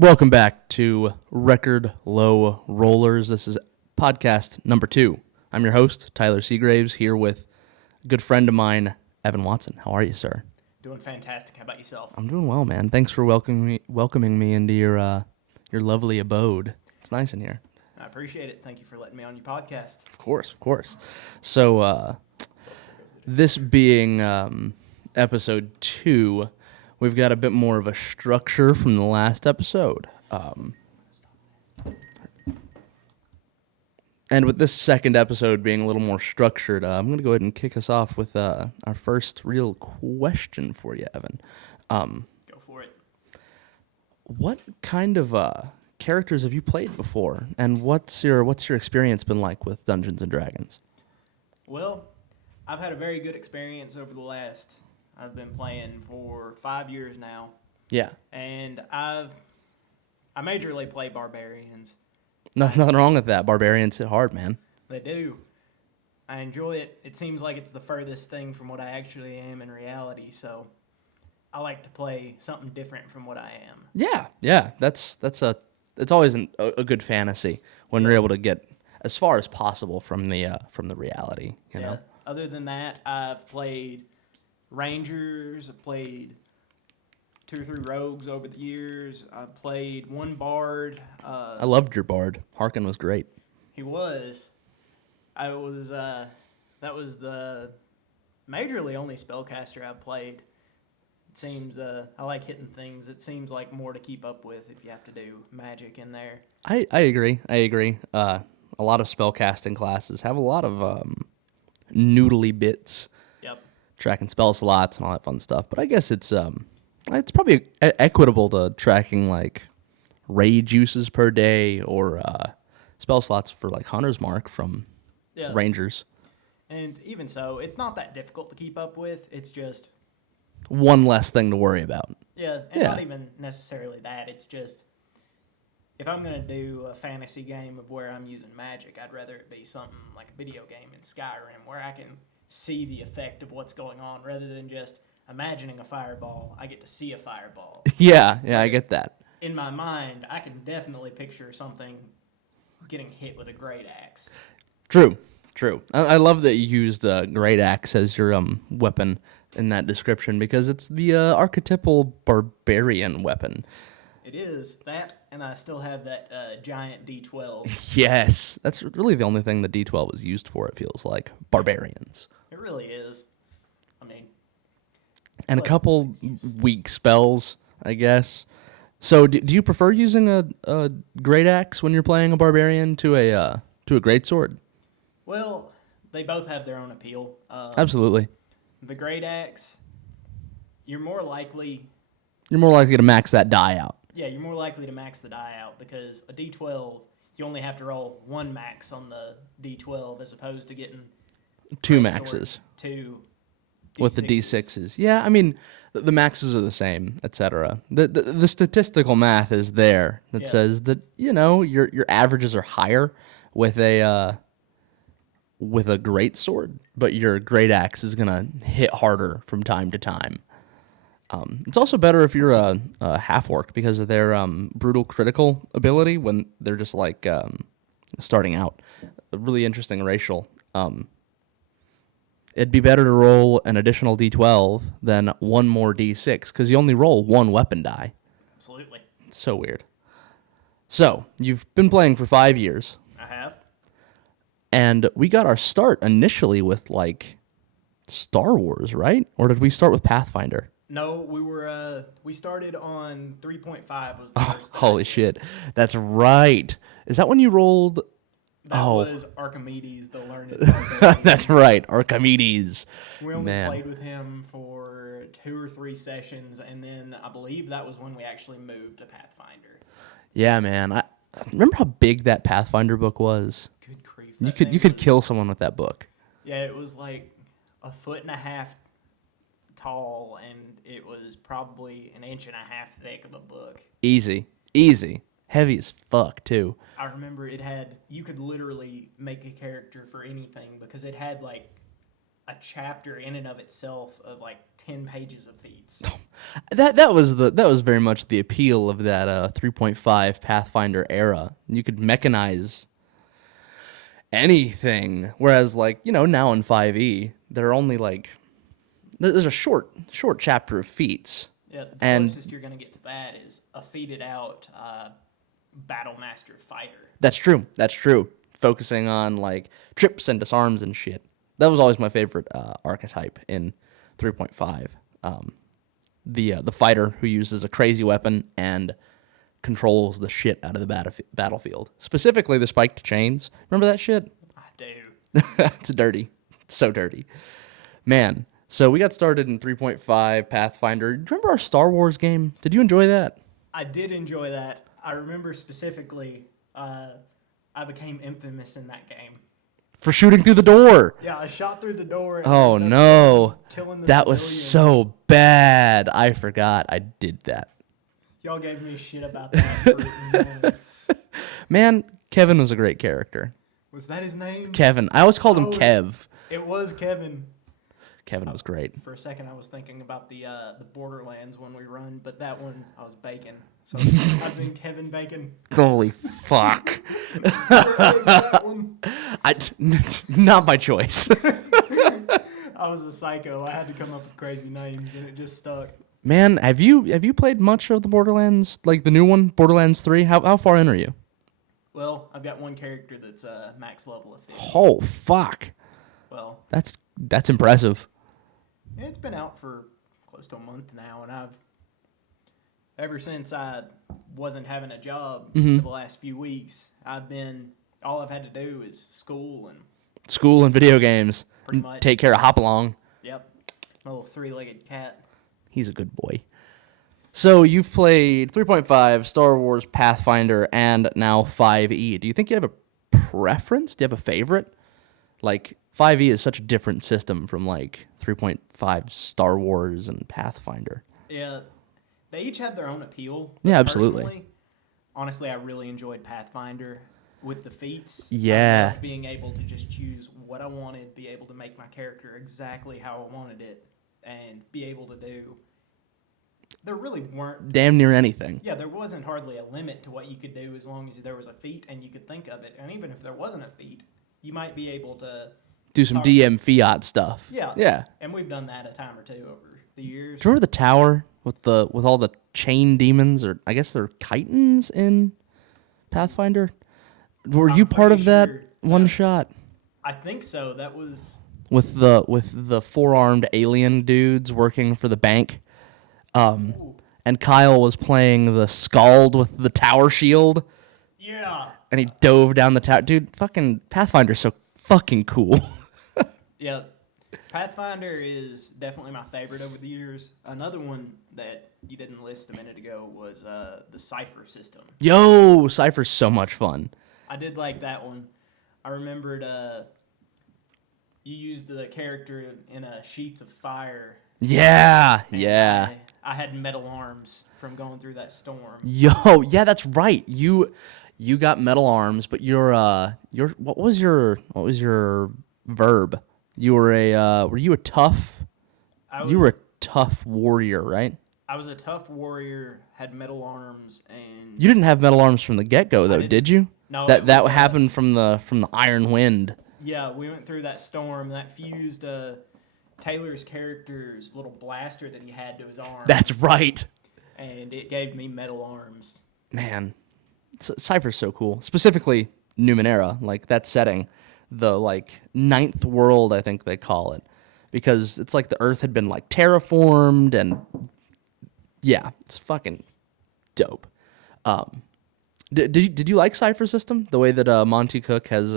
Welcome back to Record Low Rollers. This is podcast number 2. I'm your host, Tyler Seagraves, here with a good friend of mine, Evan Watson. How are you, sir? Doing fantastic. How about yourself? I'm doing well, man. Thanks for welcoming me into your lovely abode. It's nice in here. I appreciate it. Thank you for letting me on your podcast. Of course. So, this being episode 2, we've got a bit more of a structure from the last episode. And with this second episode being a little more structured, I'm going to go ahead and kick us off with our first real question for you, Evan. Go for it. What kind of characters have you played before, and what's your experience been like with Dungeons and Dragons? Well, I've had a very good experience over the last. I've been playing for 5 years now. Yeah. And I majorly play Barbarians. Nothing wrong with that. Barbarians hit hard, man. They do. I enjoy it. It seems like it's the furthest thing from what I actually am in reality, so I like to play something different from what I am. Yeah. It's always a good fantasy when you're able to get as far as possible from the reality. You know. Other than that, I've played Rangers. I've played 2 or 3 rogues over the years. I played one bard. I loved your bard. Harkin was great. He was. That was the majorly only spellcaster I've played. It seems I like hitting things. It seems like more to keep up with if you have to do magic in there. I agree. A lot of spellcasting classes have a lot of noodly bits. Yep. Tracking spell slots and all that fun stuff. But I guess it's probably equitable to tracking like rage uses per day or spell slots for like Hunter's Mark from Rangers. And even so, it's not that difficult to keep up with. It's just one less thing to worry about. Yeah, and not even necessarily that. It's just if I'm going to do a fantasy game of where I'm using magic, I'd rather it be something like a video game in Skyrim where I can see the effect of what's going on rather than just imagining a fireball. I get to see a fireball. Yeah, I get that. In my mind, I can definitely picture something getting hit with a great axe. True. I love that you used great axe as your weapon in that description because it's the archetypal barbarian weapon. It is that, and I still have that giant D12. Yes, that's really the only thing the D12 was used for, it feels like. Barbarians. It really is. I mean... And a couple weak spells, I guess. So do you prefer using a great axe when you're playing a barbarian to a great sword? Well, they both have their own appeal. Absolutely. The great axe, you're more likely to max that die out. Yeah, you're more likely to max the die out because a D12, you only have to roll 1 max on the D12 as opposed to getting 2 maxes. 2 D6s. With the D6s. Yeah, I mean, the maxes are the same, etc. The statistical math is there that says that, your averages are higher with a great sword, but your great axe is going to hit harder from time to time. It's also better if you're a half-orc because of their brutal critical ability when they're just like starting out. A really interesting racial. It'd be better to roll an additional D12 than 1 more D6 because you only roll 1 weapon die. Absolutely. It's so weird. So, you've been playing for 5 years. I have. And we got our start initially with, like, Star Wars, right? Or did we start with Pathfinder? No, we started on 3.5 was the first. Holy shit. That's right. Is that when you rolled... That was Archimedes, the learned barbarian. That's right, Archimedes. We only played with him for 2 or 3 sessions, and then I believe that was when we actually moved to Pathfinder. Yeah, man. I remember how big that Pathfinder book was. Good grief. You could kill someone with that book. Yeah, it was like 1.5 feet tall, and it was probably 1.5 inches thick of a book. Easy. Heavy as fuck, too. I remember you could literally make a character for anything because it had like a chapter in and of itself of like 10 pages of feats. That was very much the appeal of that 3.5 Pathfinder era. You could mechanize anything, whereas like now in 5e they're only like there's a short chapter of feats. Yeah, the and closest you're gonna get to that is a feated out battle master fighter. That's true. Focusing on like trips and disarms and shit. That was always my favorite archetype in 3.5. The fighter who uses a crazy weapon and controls the shit out of the battlefield. Specifically the spiked chains. Remember that shit? I do. It's dirty. It's so dirty. Man, so we got started in 3.5 Pathfinder. Do you remember our Star Wars game? Did you enjoy that? I did enjoy that. I remember specifically I became infamous in that game. For shooting through the door. Yeah, I shot through the door. And Oh no. Killing the That was civilian. so bad. I forgot I did that. Y'all gave me shit about that for months. Man, Kevin was a great character. Was that his name? Kevin. I always called him Oh, Kev. It was Kevin. Kevin was great. For a second, I was thinking about the Borderlands when we run, but that one I was Bacon. So I've been Kevin Bacon. Holy fuck. That one. Not by choice. I was a psycho. I had to come up with crazy names, and it just stuck. Man, have you played much of the Borderlands, like the new one, Borderlands 3? How far in are you? Well, I've got one character that's max level of 50. Oh fuck. Well, That's impressive. it's been out for close to a month now, and ever since I wasn't having a job for the last few weeks, all I've had to do is school and Video games. Pretty much. Take care of Hopalong. yep, my little three-legged cat. He's a good boy. So you've played 3.5, Star Wars, Pathfinder, and now 5e. Do you think you have a preference? Do you have a favorite? Like 5e is such a different system from like 3.5 Star Wars and Pathfinder. Yeah, they each had their own appeal. Yeah, absolutely. Personally, honestly, I really enjoyed Pathfinder with the feats. Yeah. I loved being able to just choose what I wanted, be able to make my character exactly how I wanted it, and be able to do. There really weren't. Damn near anything. Yeah, there wasn't hardly a limit to what you could do as long as there was a feat and you could think of it. And even if there wasn't a feat, you might be able to Do some DM Fiat stuff. Yeah. Yeah. And we've done that a time or two over the years. Do you remember the tower with all the chain demons, or I guess they're chitons in Pathfinder? Were you part of pretty that sure, one shot? I think so. That was With the four-armed alien dudes working for the bank. And Kyle was playing the Scald with the tower shield, yeah. and he dove down the tower. Dude, fucking Pathfinder's so fucking cool. Yeah. Pathfinder is definitely my favorite over the years. Another one that you didn't list a minute ago was the Cypher system. Yo, Cypher's so much fun. I did like that one. I remembered you used the character in a sheath of fire. Yeah, and yeah. I had metal arms from going through that storm. Yo, yeah, that's right. You got metal arms, but what was your verb? You were were you a tough? You were a tough warrior, right? I was a tough warrior, had metal arms, and You didn't have metal arms from the get-go though, did you? No, That it was, happened from the Iron Wind. yeah, we went through that storm that fused Taylor's character's little blaster that he had to his arm. That's right. And it gave me metal arms. Man, Cypher's so cool. Specifically, Numenera, like that setting, the like ninth world, I think they call it, because it's like the Earth had been like terraformed, and yeah, it's fucking dope. Did you like Cypher system? The way that Monty Cook has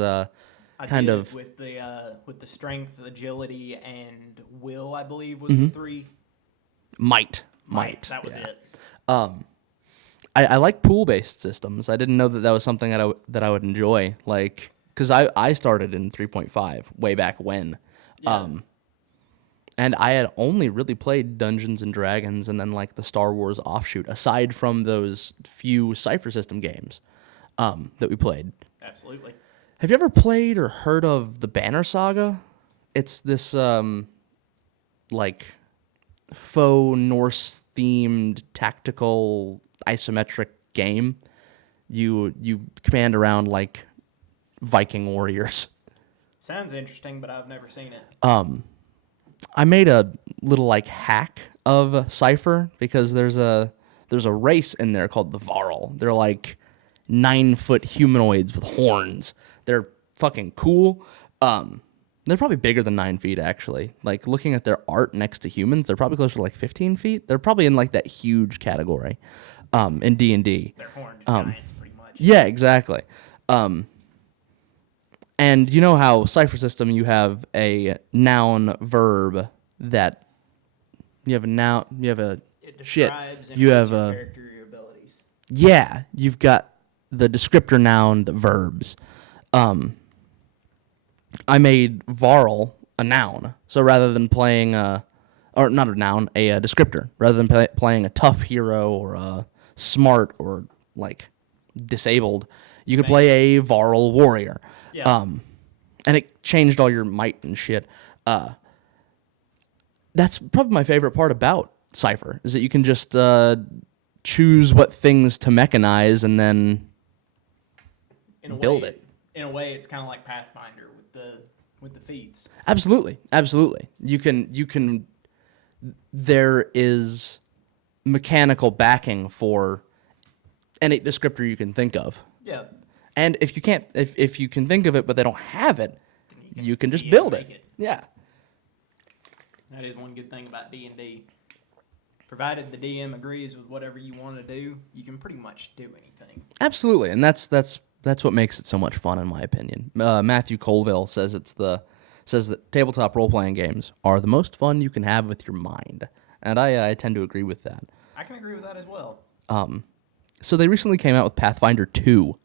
kind of with the strength, agility, and will, I believe was the three. might. That was yeah. it. I like pool-based systems. I didn't know that was something that I would enjoy. Like, because I started in 3.5 way back when. Yeah. And I had only really played Dungeons and Dragons and then like the Star Wars offshoot, aside from those few Cypher system games that we played. Absolutely. Have you ever played or heard of the Banner Saga? it's this like faux Norse themed tactical isometric game. You command around like Viking warriors. Sounds interesting, but I've never seen it. I made a little like hack of Cypher because there's a race in there called the Varl. They're like 9-foot humanoids with horns. They're fucking cool. They're probably bigger than 9 feet actually. Like looking at their art next to humans, they're probably closer to like 15 feet. They're probably in like that huge category. In D&D. They're horned giants, pretty much. Yeah, exactly. And you know how Cypher system, you have a noun verb that you have a noun, you have a It shit, describes and you rates have your a character your abilities. yeah, you've got the descriptor noun, the verbs. I made Varl a noun, so rather than playing or not a noun, a descriptor, rather than playing a tough hero or a smart or like disabled, you could play a Varl warrior. Yeah. And it changed all your might and shit. That's probably my favorite part about Cypher, is that you can just choose what things to mechanize and then build it. In a way, it's kind of like Pathfinder with the feats. Absolutely. You can there is mechanical backing for any descriptor you can think of. Yeah. And if you can't, if you can think of it but they don't have it, you can just build it. Yeah. That is one good thing about D&D. Provided the DM agrees with whatever you want to do, you can pretty much do anything. Absolutely, and that's what makes it so much fun, in my opinion. Matthew Colville says says that tabletop role playing games are the most fun you can have with your mind, and I tend to agree with that. I can agree with that as well. So they recently came out with Pathfinder 2,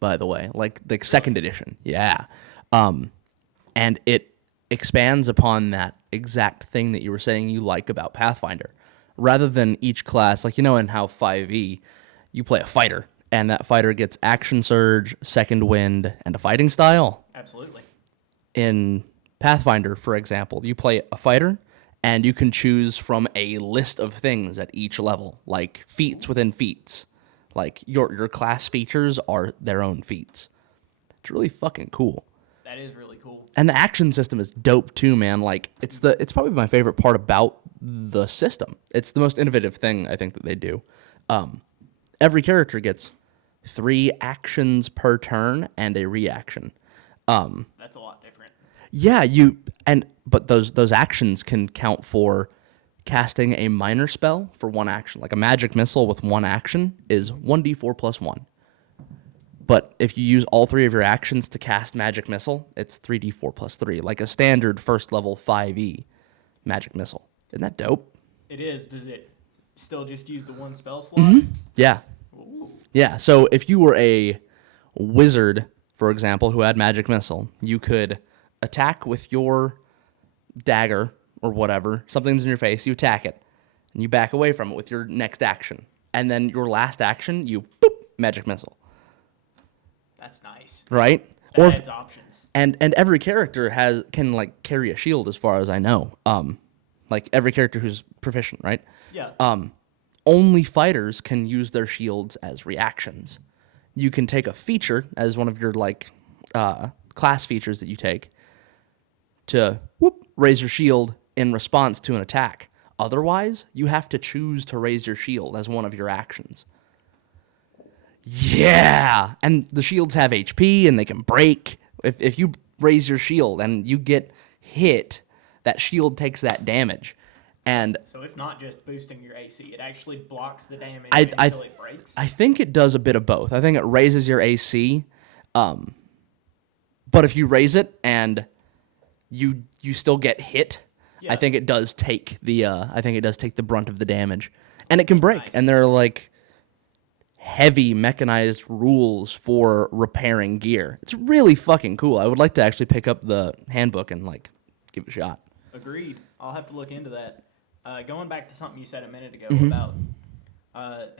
by the way, like the second edition. Yeah. And it expands upon that exact thing that you were saying you like about Pathfinder. Rather than each class, like, you know, in how 5e, you play a fighter, and that fighter gets action surge, second wind, and a fighting style. Absolutely. In Pathfinder, for example, you play a fighter, and you can choose from a list of things at each level, like feats within feats. Like, your class features are their own feats. It's really fucking cool. That is really cool. And the action system is dope too, man. Like, it's probably my favorite part about the system. It's the most innovative thing I think that they do. Every character gets 3 actions per turn and a reaction. That's a lot different. Yeah, but those actions can count for casting a minor spell for 1 action. Like a magic missile with 1 action is 1d4 plus 1. But if you use all 3 of your actions to cast magic missile, it's 3d4 plus 3, like a standard first level 5e magic missile. Isn't that dope? It is. Does it still just use the 1 spell slot? Yeah. Ooh. Yeah, so if you were a wizard, for example, who had magic missile, you could attack with your dagger or whatever, something's in your face, you attack it, and you back away from it with your next action. And then your last action, you boop, magic missile. That's nice. Right? That adds options. And every character can like carry a shield as far as I know. Like every character who's proficient, right? Yeah. Only fighters can use their shields as reactions. You can take a feature as one of your like class features that you take to raise your shield in response to an attack. Otherwise, you have to choose to raise your shield as one of your actions. Yeah, and the shields have HP and they can break. If you raise your shield and you get hit, that shield takes that damage. And so it's not just boosting your AC; it actually blocks the damage until it breaks. I think it does a bit of both. I think it raises your AC, but if you raise it and you still get hit, I think it does take the brunt of the damage, and it can break. Nice. And there are like heavy mechanized rules for repairing gear. It's really fucking cool. I would like to actually pick up the handbook and like give it a shot. Agreed. I'll have to look into that. Going back to something you said a minute ago Mm-hmm. about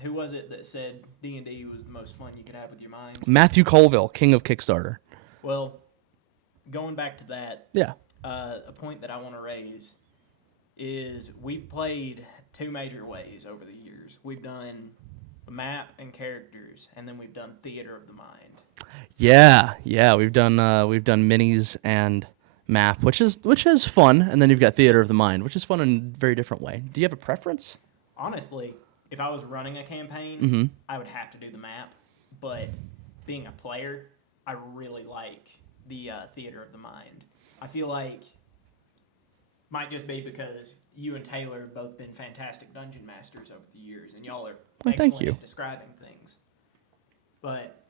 who was it that said D&D was the most fun you could have with your mind? Matthew Colville, king of Kickstarter. Well, going back to that, Yeah. a point that I want to raise is we've played two major ways over the years. We've done a map and characters, and then we've done theater of the mind. Yeah, we've done minis and map, which is fun, and then you've got theater of the mind, which is fun in a very different way. Do you have a preference? Honestly, if I was running a campaign, I would have to do the map. But being a player, I really like the theater of the mind. I feel like might just be because you and Taylor have both been fantastic dungeon masters over the years, and y'all are excellent at describing things. But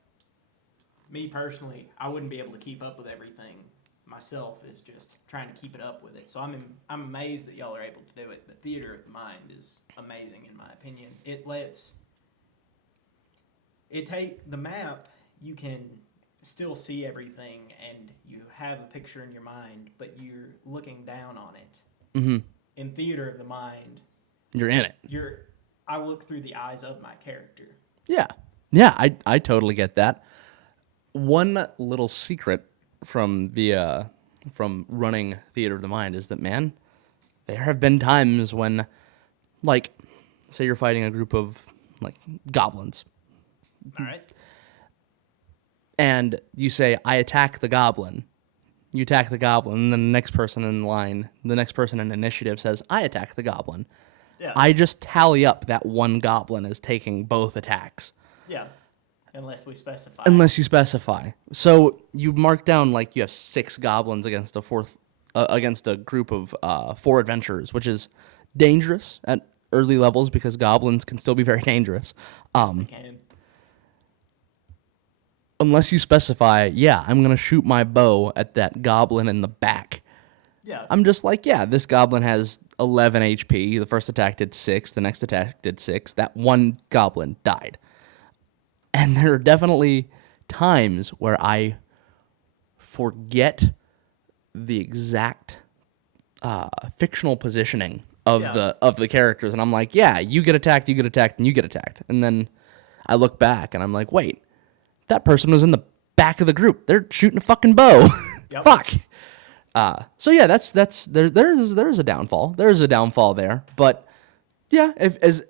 me personally, I wouldn't be able to keep up with everything myself. Is just trying to keep it up with it. So I'm amazed that y'all are able to do it. The theater of the mind is amazing in my opinion. Take the map. You can still see everything, and you have a picture in your mind, but you're looking down on it. Mm-hmm. In theater of the mind, you're in it. I look through the eyes of my character. Yeah, I totally get that. One little secret from running theater of the mind is that, man, there have been times when, like, say you're fighting a group of like goblins. All right. And you say, I attack the goblin. You attack the goblin, and then the next person in initiative says, I attack the goblin. Yeah. I just tally up that one goblin as taking both attacks. Yeah. Unless we specify. Unless you specify. So you mark down like you have 6 goblins against a group of 4 adventurers, which is dangerous at early levels because goblins can still be very dangerous. They can. Unless you specify, I'm going to shoot my bow at that goblin in the back. Yeah. I'm just like, this goblin has 11 HP. The first attack did 6. The next attack did 6. That one goblin died. And there are definitely times where I forget the exact fictional positioning of the characters. And I'm like, you get attacked, and you get attacked. And then I look back, and I'm like, wait. That person was in the back of the group. They're shooting a fucking bow. Yep. Fuck. So that's there's a downfall. There's a downfall there, but if as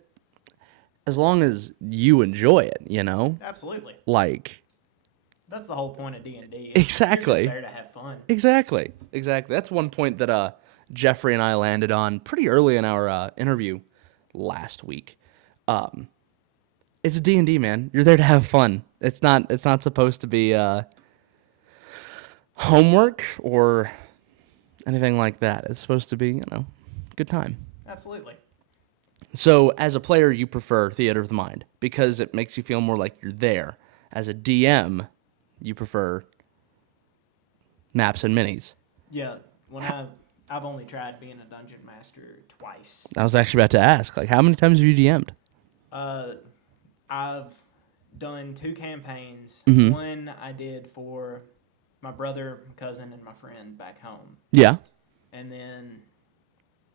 long as you enjoy it, Absolutely. like that's the whole point of D&D. Exactly. You're just there to have fun. Exactly. That's one point that Jeffrey and I landed on pretty early in our interview last week. It's D&D, man. You're there to have fun. It's not supposed to be homework or anything like that. It's supposed to be, good time. Absolutely. So, as a player, you prefer theater of the mind because it makes you feel more like you're there. As a DM, you prefer maps and minis. Yeah. I've only tried being a dungeon master twice. I was actually about to ask, how many times have you DM'd? I've done 2 campaigns. Mm-hmm. One I did for my brother, cousin, and my friend back home. Yeah. And then,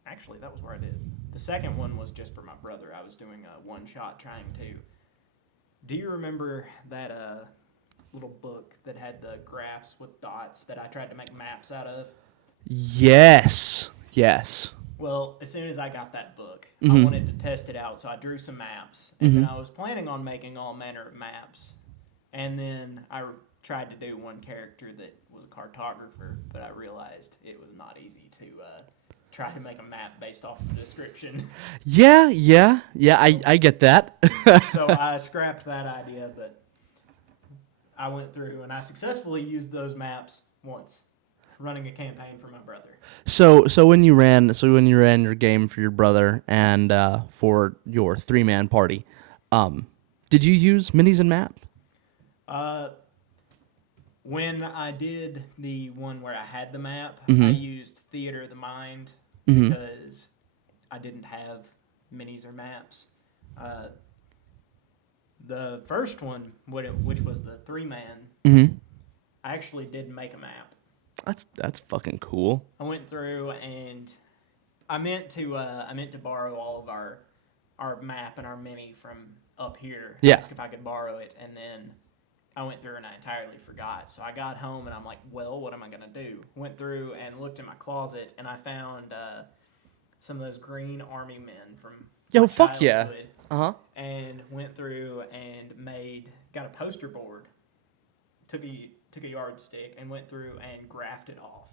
actually, that was where I did. The second one was just for my brother. I was doing a one-shot trying to. Do you remember that little book that had the graphs with dots that I tried to make maps out of? Yes. Well, as soon as I got that book, Mm-hmm. I wanted to test it out, so I drew some maps. And then I was planning on making all manner of maps. And then I tried to do one character that was a cartographer, but I realized it was not easy to try to make a map based off of the description. Yeah, I get that. So I scrapped that idea, but I went through and I successfully used those maps once, running a campaign for my brother. So when you ran your game for your brother and for your 3-man party, did you use minis and map? When I did the one where I had the map, Mm-hmm. I used Theater of the Mind Mm-hmm. because I didn't have minis or maps. The first one, which was the 3-man, Mm-hmm. I actually did make a map. That's fucking cool. I went through and I meant to borrow all of our map and our mini from up here. Yeah. Ask if I could borrow it, and then I went through and I entirely forgot. So I got home and I'm like, well, what am I going to do? Went through and looked in my closet and I found some of those green army men from Yo, my fuck yeah. childhood. Uh-huh. And went through and got a poster board, took a yardstick and went through and graphed it off.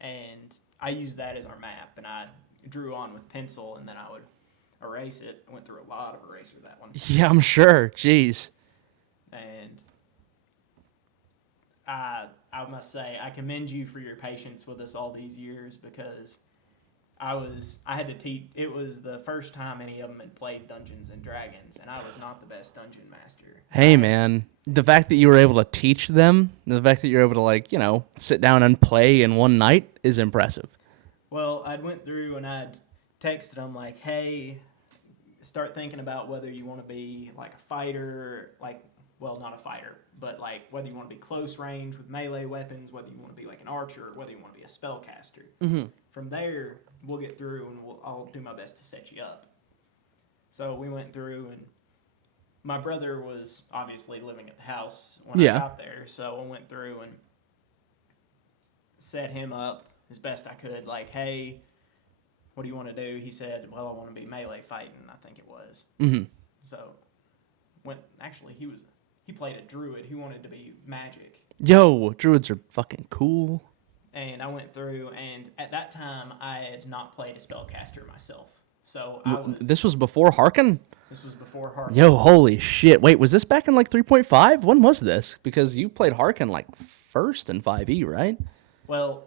And I used that as our map and I drew on with pencil and then I would erase it. I went through a lot of eraser that one. Yeah, I'm sure. Jeez. And I must say, I commend you for your patience with us all these years because I had to teach. It was the first time any of them had played Dungeons and Dragons, and I was not the best dungeon master. Hey, man, the fact that you were able to teach them, the fact that you're able to, like, you know, sit down and play in one night is impressive. Well, I'd went through and I'd texted them like, hey, start thinking about whether you want to be like a fighter, well, not a fighter, but like whether you want to be close range with melee weapons, whether you want to be like an archer, or whether you want to be a spellcaster. Mm-hmm. From there, we'll get through and I'll do my best to set you up. So we went through and my brother was obviously living at the house when I got there. So I went through and set him up as best I could. Like, hey, what do you want to do? He said, well, I want to be melee fighting, I think it was. Mm-hmm. So he played a druid. He wanted to be magic. Yo, druids are fucking cool. And I went through, and at that time, I had not played a spellcaster myself. So This was before Harken? This was before Harken. Yo, holy shit. Wait, was this back in like 3.5? When was this? Because you played Harken like first in 5e, right? Well,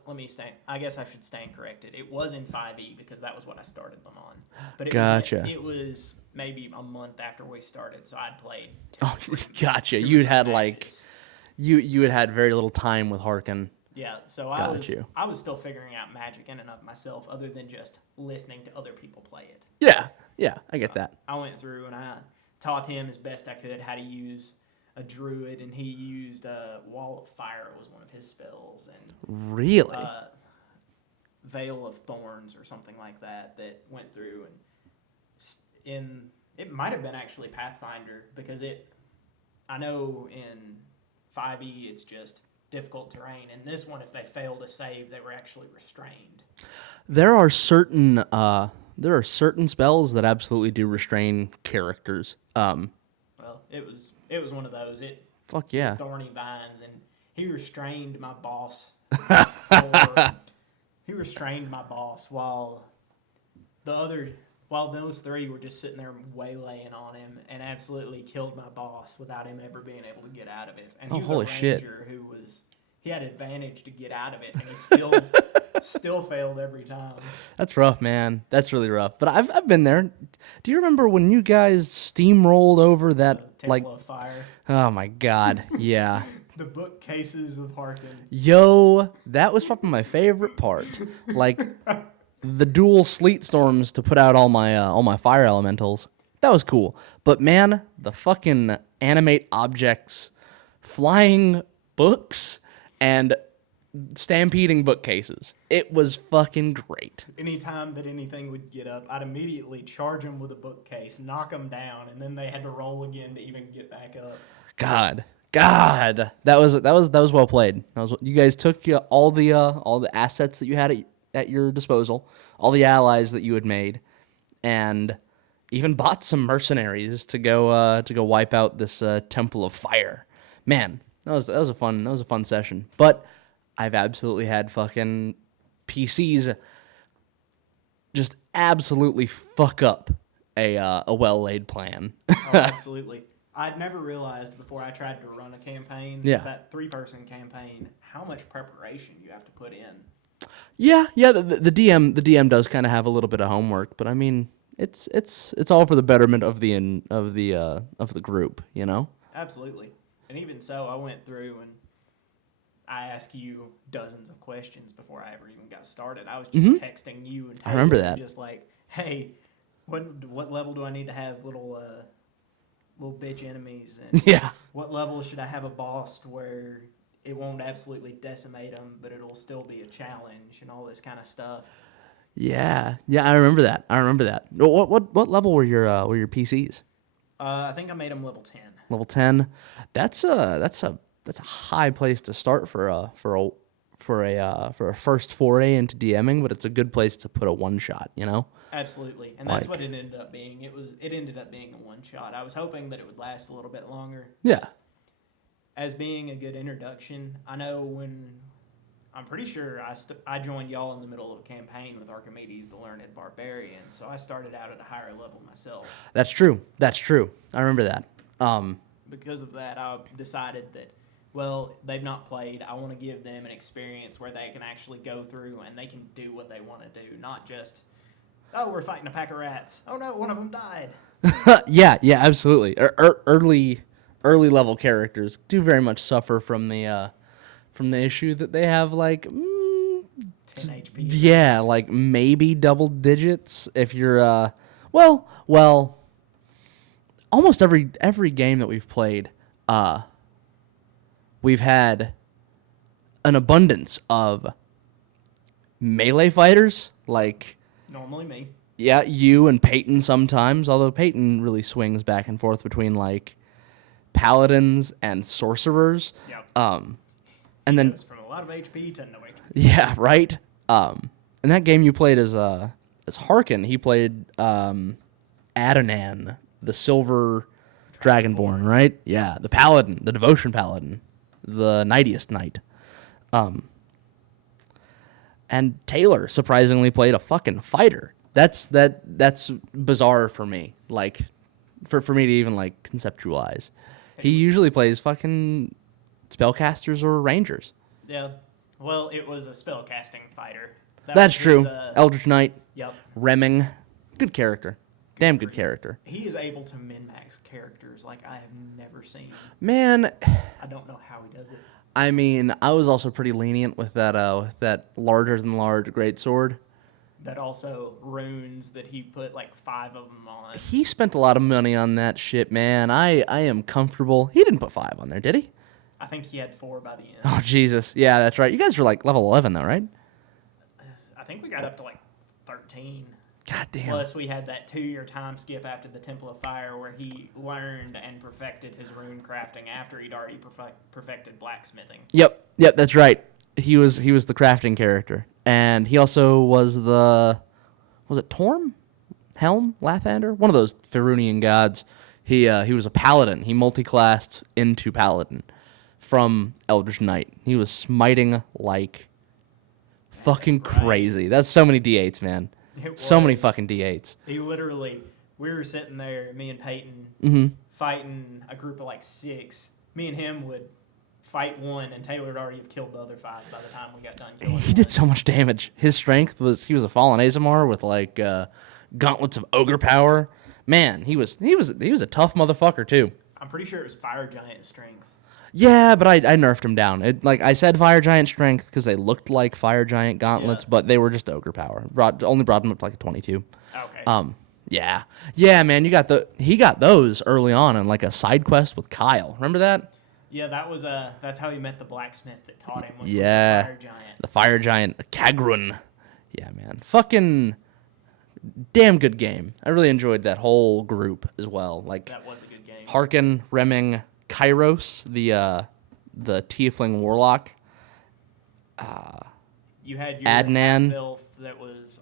I guess I should stand corrected. It was in 5e because that was what I started them on. But it was maybe a month after we started, so I'd played. Oh, gotcha. You'd had like you had very little time with Harken. Yeah, so I was still figuring out magic in and of myself, other than just listening to other people play it. Yeah, I get that. I went through and I taught him as best I could how to use a druid, and he used Wall of Fire was one of his spells, and really Veil of Thorns or something like that went through, and it might have been actually Pathfinder because I know in 5e it's just difficult terrain, and this one if they failed to save they were actually restrained. There are certain spells that absolutely do restrain characters. Well, it was one of those. Fuck yeah. Thorny Vines, and he restrained my boss. He restrained my boss while those three were just sitting there waylaying on him, and absolutely killed my boss without him ever being able to get out of it. And he was holy a ranger shit. He had advantage to get out of it, and he still failed every time. That's rough, man. That's really rough. But I've been there. Do you remember when you guys steamrolled over that Temple of Fire? Oh my god, yeah. The bookcases of Harken. Yo, that was probably my favorite part. Like the dual sleet storms to put out all my fire elementals. That was cool. But man, the fucking animate objects, flying books, and stampeding bookcases. It was fucking great. Anytime that anything would get up, I'd immediately charge them with a bookcase, knock them down, and then they had to roll again to even get back up. God, that was well played. You guys took all the assets that you had at your disposal, all the allies that you had made, and even bought some mercenaries to go wipe out this Temple of Fire. Man, that was a fun session. But I've absolutely had fucking PCs just absolutely fuck up a well-laid plan. Oh, absolutely. I'd never realized before I tried to run a campaign, that 3-person campaign, how much preparation you have to put in. Yeah. The DM does kind of have a little bit of homework, but I mean, it's all for the betterment of the group, you know. Absolutely. And even so, I went through and I asked you dozens of questions before I ever even got started. I was just texting you and I remember that. Just like, hey, what level do I need to have little bitch enemies, and what level should I have a boss to where it won't absolutely decimate them, but it'll still be a challenge and all this kind of stuff. Yeah, I remember that. What level were your PCs? I think I made him level 10. Level 10. That's a high place to start for a first foray into DMing, but it's a good place to put a one shot, you know? Absolutely, and that's what it ended up being. It ended up being a one shot. I was hoping that it would last a little bit longer. Yeah. As being a good introduction, I know when I'm pretty sure I joined y'all in the middle of a campaign with Archimedes, the Learned Barbarian, so I started out at a higher level myself. That's true. I remember that. Because of that, I decided that, well, they've not played. I want to give them an experience where they can actually go through and they can do what they want to do, not just, oh, we're fighting a pack of rats. Oh no, one of them died. Yeah, absolutely. Early level characters do very much suffer from the issue that they have 10 HP. Yeah, like maybe double digits if you're well, almost every game that we've played, we've had an abundance of melee fighters, like normally me. Yeah, you and Peyton sometimes, although Peyton really swings back and forth between like paladins and sorcerers. Yep. And then goes from a lot of HP to no HP. Yeah, right. In that game you played as Harkin, he played Adonan, the silver dragonborn, right? Yeah, the paladin, the devotion paladin, the knightiest knight. And Taylor surprisingly played a fucking fighter. That's bizarre for me. Like for me to even like conceptualize. He usually plays fucking spellcasters or rangers. Yeah. Well, it was a spellcasting fighter. That's true. Eldritch Knight. Yep. Remming. Good character. Damn good character. He is able to min-max characters like I have never seen. Man, I don't know how he does it. I mean, I was also pretty lenient with that larger than large greatsword. That also runes that he put like 5 of them on. He spent a lot of money on that shit, man. I am comfortable. He didn't put 5 on there, did he? I think he had 4 by the end. Oh, Jesus. Yeah, that's right. You guys were like level 11 though, right? I think we got up to like 13. God damn. Plus, we had that 2-year time skip after the Temple of Fire where he learned and perfected his rune crafting after he'd already perfected blacksmithing. Yep, that's right. He was the crafting character. And he also was it Torm? Helm? Lathander? One of those Ferunian gods. He was a paladin. He multi-classed into paladin from Eldritch Knight. He was smiting like fucking crazy. That's so many D8s, man. So many fucking D8s. He literally, we were sitting there, me and Mm-hmm. Peyton, fighting a group of like 6. Me and him would fight one, and Taylor would already have killed the other 5 by the time we got done killing He did so much damage. His strength he was a fallen Azamar with like gauntlets of ogre power. Man, he was a tough motherfucker too. I'm pretty sure it was Fire Giant strength. Yeah, but I nerfed him down. Like I said, Fire Giant strength because they looked like Fire Giant gauntlets, but they were just ogre power. Only brought him up to like a 22. Okay. Yeah, man, he got those early on in like a side quest with Kyle. Remember that? Yeah, that's how he met the blacksmith that taught him. Which Yeah, was the Fire Giant. The Fire Giant, Kagrun. Yeah, man, fucking damn good game. I really enjoyed that whole group as well. Like That was a good game. Harkin, Remming, Kairos, the Tiefling Warlock. You had your Adnan. filth that was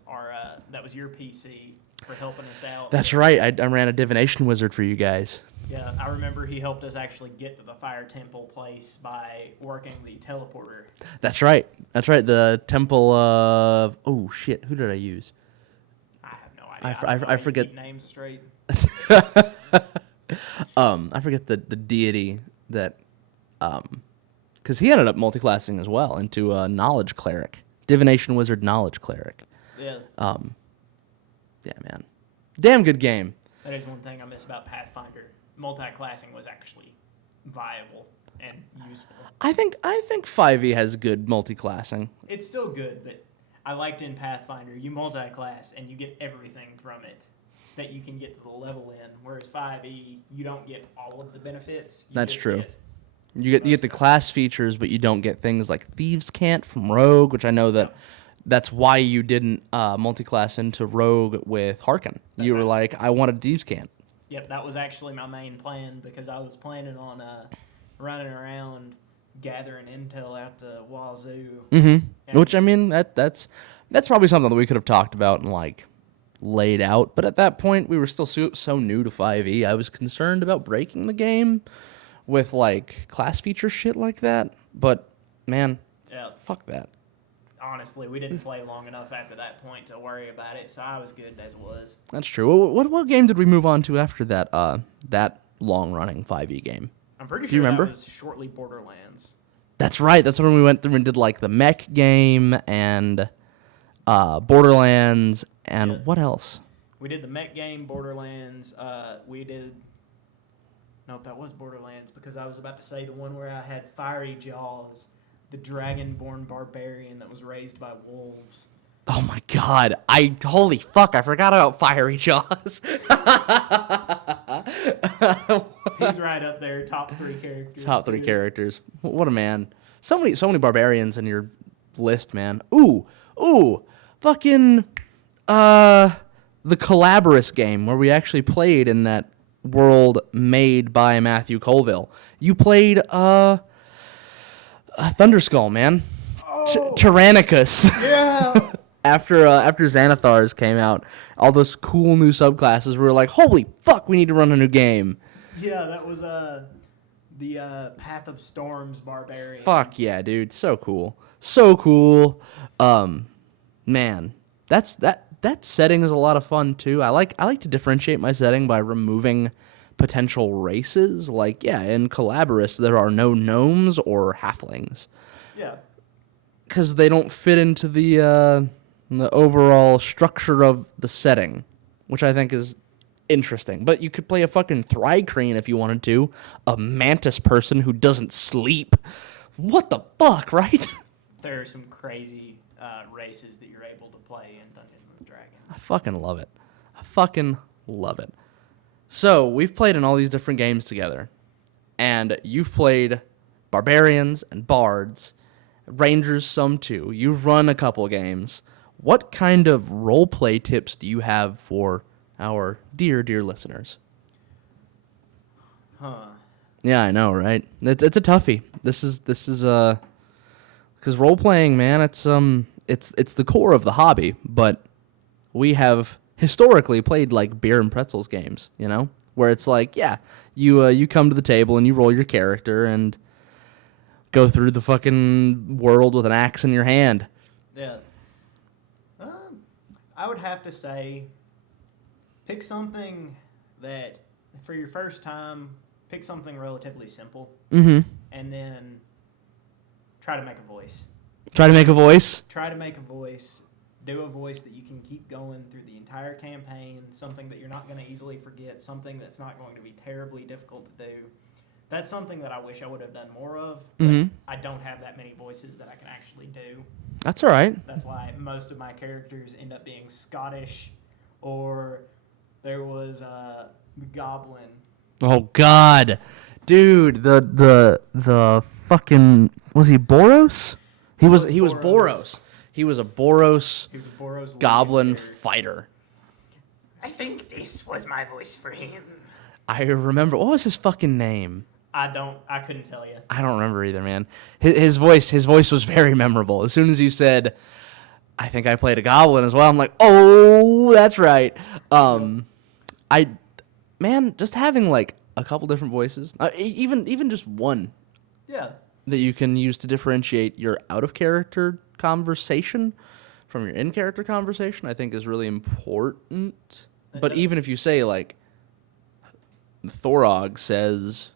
your PC for helping us out. That's right. I ran a divination wizard for you guys. Yeah, I remember he helped us actually get to the Fire Temple place by working the teleporter. That's right. The Temple of... Oh, shit. Who did I use? I have no idea. I forget. Keep names straight. I forget the deity that... Because he ended up multiclassing as well into a knowledge cleric. Divination wizard knowledge cleric. Yeah. Yeah, man. Damn good game. That is one thing I miss about Pathfinder. Multi-classing was actually viable and useful. I think 5e has good multiclassing. It's still good, but I liked in Pathfinder, you multi-class and you get everything from it that you can get to the level in, whereas 5e, you don't get all of the benefits. That's true. You get the class features, but you don't get things like Thieves' Cant from Rogue, which I know that's why you didn't multiclass into Rogue with Harkin. You were like, I wanted Thieves' Cant. Yep, that was actually my main plan because I was planning on running around gathering intel out the wazoo. Mm-hmm. Which, I mean, that's probably something that we could have talked about and, like, laid out. But at that point, we were still so new to 5e. I was concerned about breaking the game with, like, class feature shit like that. But, man, fuck that. Honestly, we didn't play long enough after that point to worry about it, so I was good as it was. That's true. What game did we move on to after that that long-running 5e game? I'm pretty Do you sure remember? that was shortly Borderlands. That's right. That's when we went through and did, like, the mech game and Borderlands and what else? We did the mech game, Borderlands. Nope, that was Borderlands because I was about to say the one where I had Fiery Jaws, the dragonborn barbarian that was raised by wolves. Oh my god. Holy fuck, I forgot about Fiery Jaws. He's right up there, top 3 characters. Top 3 characters. What a man. So many barbarians in your list, man. Ooh. Fucking the Collaborus game where we actually played in that world made by Matthew Colville. You played Thunderskull, man. Tyrannicus. Yeah. After Xanathars came out, all those cool new subclasses, we were like, holy fuck, we need to run a new game. Yeah, that was the Path of Storms Barbarian. Fuck yeah, dude. So cool. So cool. Man, that setting is a lot of fun too. I like to differentiate my setting by removing potential races. Like, yeah, in Collaborus there are no gnomes or halflings. Yeah. Because they don't fit into the overall structure of the setting, which I think is interesting. But you could play a fucking Thri-Kreen if you wanted to, a mantis person who doesn't sleep. What the fuck, right? There are some crazy races that you're able to play in Dungeons & Dragons. I fucking love it. I fucking love it. So, we've played in all these different games together, and you've played barbarians and bards, rangers some too. You've run a couple games. What kind of roleplay tips do you have for our dear listeners? Huh. Yeah, I know, right? It's a toughie. This is because role-playing, man, it's the core of the hobby, but we have historically played like beer and pretzels games, you know, where it's like, yeah, you come to the table and you roll your character and go through the fucking world with an axe in your hand. Yeah. I would have to say, pick something that, for your first time, pick something relatively simple. Mm-hmm. And then try to make a voice. Try to make a voice? Try to make a voice. Do a voice that you can keep going through the entire campaign, something that you're not going to easily forget, something that's not going to be terribly difficult to do. That's something that I wish I would have done more of, but I don't have that many voices that I can actually do. That's all right. That's why most of my characters end up being Scottish, or there was the Goblin. Oh God, dude, the fucking, was he Boros? He was Boros. He was a Boros goblin legionary fighter. I think this was my voice for him. I remember, what was his fucking name? I couldn't tell you. I don't remember either, man. His voice was very memorable. As soon as you said, I think I played a goblin as well, I'm like, oh, that's right. Just having like a couple different voices, even just one. Yeah. That you can use to differentiate your out-of-character conversation from your in-character conversation, I think is really important. But even if you say, like, Thorog says...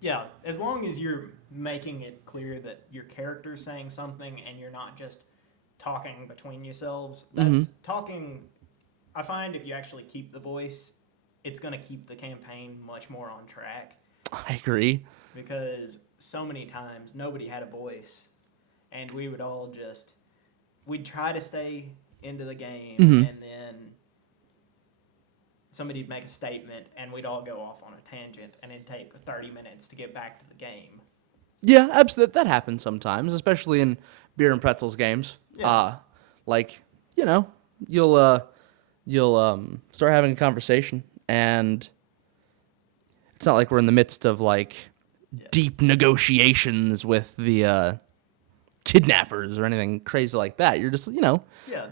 Yeah, as long as you're making it clear that your character's saying something and you're not just talking between yourselves. That's talking... I find if you actually keep the voice, it's going to keep the campaign much more on track. I agree. Because so many times nobody had a voice, and we would all just, we'd try to stay into the game, and then somebody'd make a statement, and we'd all go off on a tangent, and it'd take 30 minutes to get back to the game. Yeah, absolutely. That happens sometimes, especially in beer and pretzels games. Yeah. Like, you know, you'll start having a conversation, and It's not like we're in the midst of like deep negotiations with the kidnappers or anything crazy like that. You're just,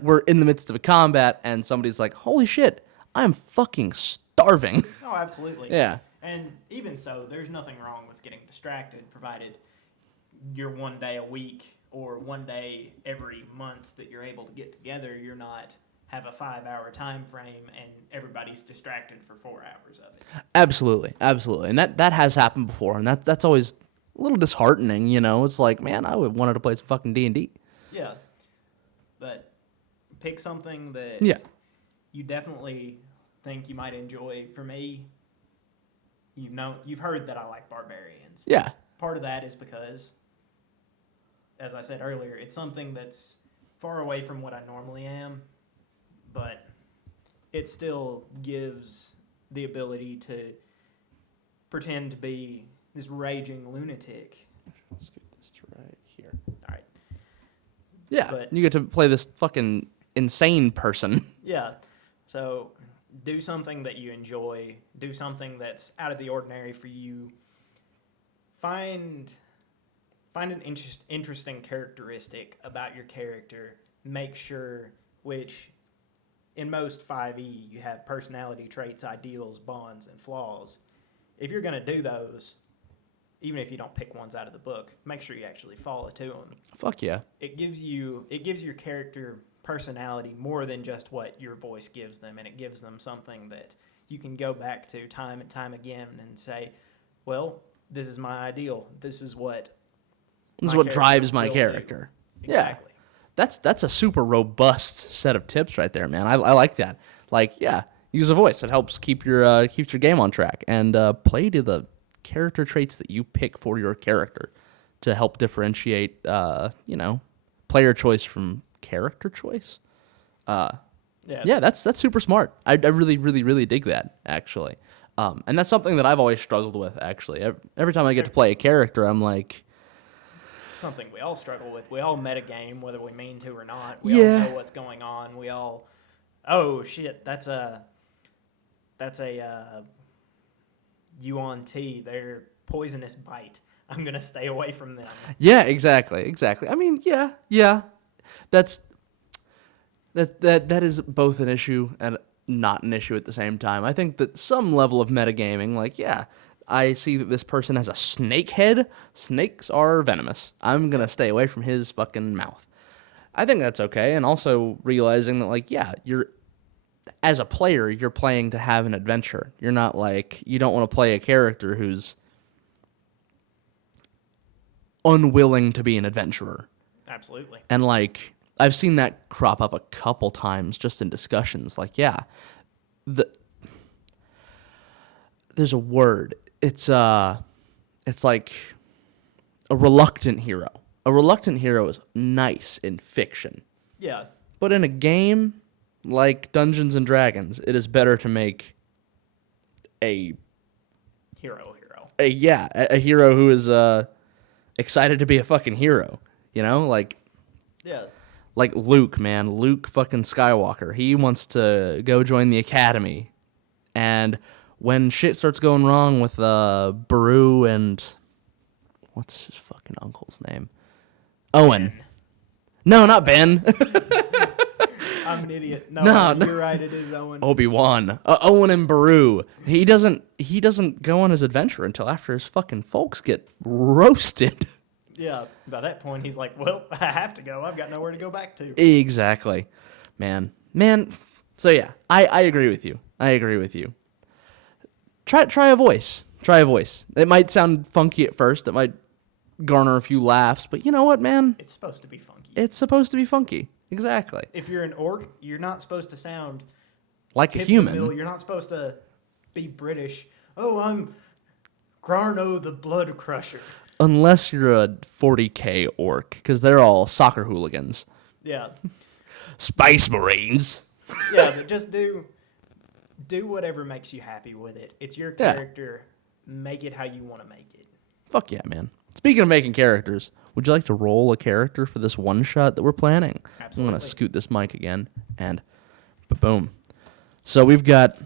we're in the midst of a combat and somebody's like, holy shit, I'm fucking starving. Oh, absolutely. Yeah. And even so, there's nothing wrong with getting distracted, provided you're one day a week or one day every month that you're able to get together. You're not have a 5-hour time frame and everybody's distracted for 4 hours of it. Absolutely. And that has happened before, and that's always a little disheartening, It's like, man, I would wanted to play some fucking D&D. Yeah. But pick something that you definitely think you might enjoy. For me, you've heard that I like Barbarians. Yeah. Part of that is because, as I said earlier, it's something that's far away from what I normally am, but it still gives the ability to pretend to be this raging lunatic. Let's get this right here. All right. Yeah, But you get to play this fucking insane person. yeah, so do something that you enjoy. Do something that's out of the ordinary for you. Find an interesting characteristic about your character. Make sure, which in most 5e you have personality traits, ideals, bonds, and flaws. If you're going to do those, even if you don't pick ones out of the book, make sure you actually follow to them. Fuck yeah. It gives your character personality more than just what your voice gives them, and it gives them something that you can go back to time and time again and say, well, this is my ideal. This is what drives my character. Exactly. Yeah. That's a super robust set of tips right there, man. I like that. Like, yeah, use a voice. It helps keep your game on track, and play to the character traits that you pick for your character to help differentiate, player choice from character choice. Yeah, that's super smart. I really, really, really dig that, actually. And that's something that I've always struggled with, actually. Every time I get to play a character, I'm like... Something we all struggle with. We all metagame, whether we mean to or not. We all know what's going on. We all... Oh, shit, that's a UNT. They're poisonous bite. I'm going to stay away from them. Yeah, exactly. I mean, yeah. That is both an issue and not an issue at the same time. I think that some level of metagaming, like, yeah, I see that this person has a snake head. Snakes are venomous. I'm going to stay away from his fucking mouth. I think that's okay. And also realizing that, like, yeah, as a player, you're playing to have an adventure. You're not like, you don't want to play a character who's unwilling to be an adventurer. Absolutely. And, like, I've seen that crop up a couple times just in discussions. Like, yeah, there's a word. It's like a reluctant hero. A reluctant hero is nice in fiction. Yeah. But in a game like Dungeons and Dragons, it is better to make a hero. A hero who is excited to be a fucking hero. Like Luke, man. Luke fucking Skywalker. He wants to go join the academy. And when shit starts going wrong with Baru and... What's his fucking uncle's name? Owen. Ben. No, not Ben. I'm an idiot. No, you're right. It is Owen. Obi-Wan. Owen and Baru. He doesn't go on his adventure until after his fucking folks get roasted. Yeah, by that point, he's like, well, I have to go. I've got nowhere to go back to. Exactly. Man. So, yeah, I agree with you. Try a voice. It might sound funky at first. It might garner a few laughs. But you know what, man? It's supposed to be funky. It's supposed to be funky. Exactly. If you're an orc, you're not supposed to sound... like a human. You're not supposed to be British. Oh, I'm Grarno the Blood Crusher. Unless you're a 40k orc, because they're all soccer hooligans. Yeah. Space Marines. Yeah, but just do whatever makes you happy with it. It's your character. Yeah. Make it how you want to make it. Fuck yeah, man. Speaking of making characters, would you like to roll a character for this one shot that we're planning? Absolutely. I'm going to scoot this mic again, and boom. So we've got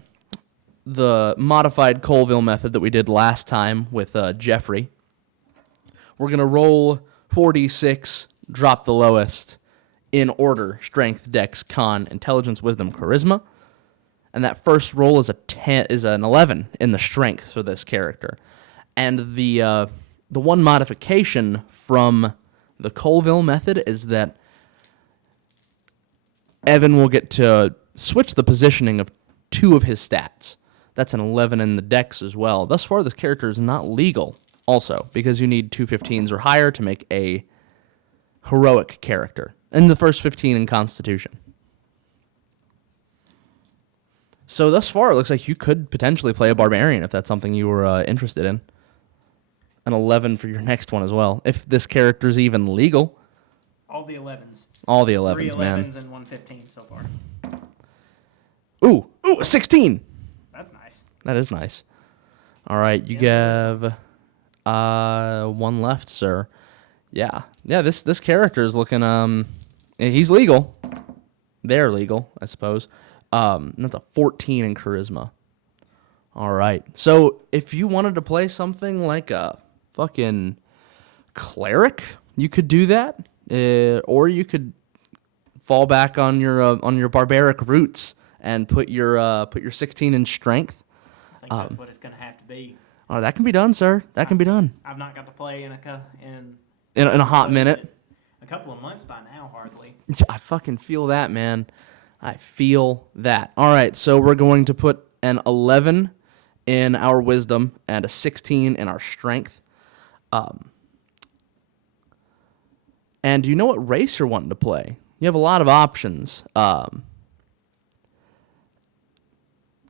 the modified Colville method that we did last time with Jeffrey. We're going to roll 4d6, drop the lowest, in order: strength, dex, con, intelligence, wisdom, charisma. And that first roll is an 11 in the strength for this character. And the one modification from the Colville method is that Evan will get to switch the positioning of 2 of his stats. That's an 11 in the dex as well. Thus far, this character is not legal also, because you need 2 15s or higher to make a heroic character, and the first 15 in Constitution. So thus far, it looks like you could potentially play a Barbarian if that's something you were interested in. An 11 for your next one as well, if this character's even legal. All the 11s. All the 11s, 3 11s man. and 1 15 so far. Ooh, a 16! That's nice. That is nice. All right, you have 1 left, sir. Yeah, this character is looking, he's legal. They're legal, I suppose. That's a 14 in charisma. All right. So if you wanted to play something like a fucking cleric, you could do that, or you could fall back on your barbaric roots and put your 16 in strength. I think that's what it's gonna have to be. Oh, that can be done, sir. That can be done. I've not got to play in a hot minute. A couple of months by now, hardly. I fucking feel that, man. I feel that. All right, so we're going to put an 11 in our wisdom and a 16 in our strength. And you know what race you're wanting to play? You have a lot of options.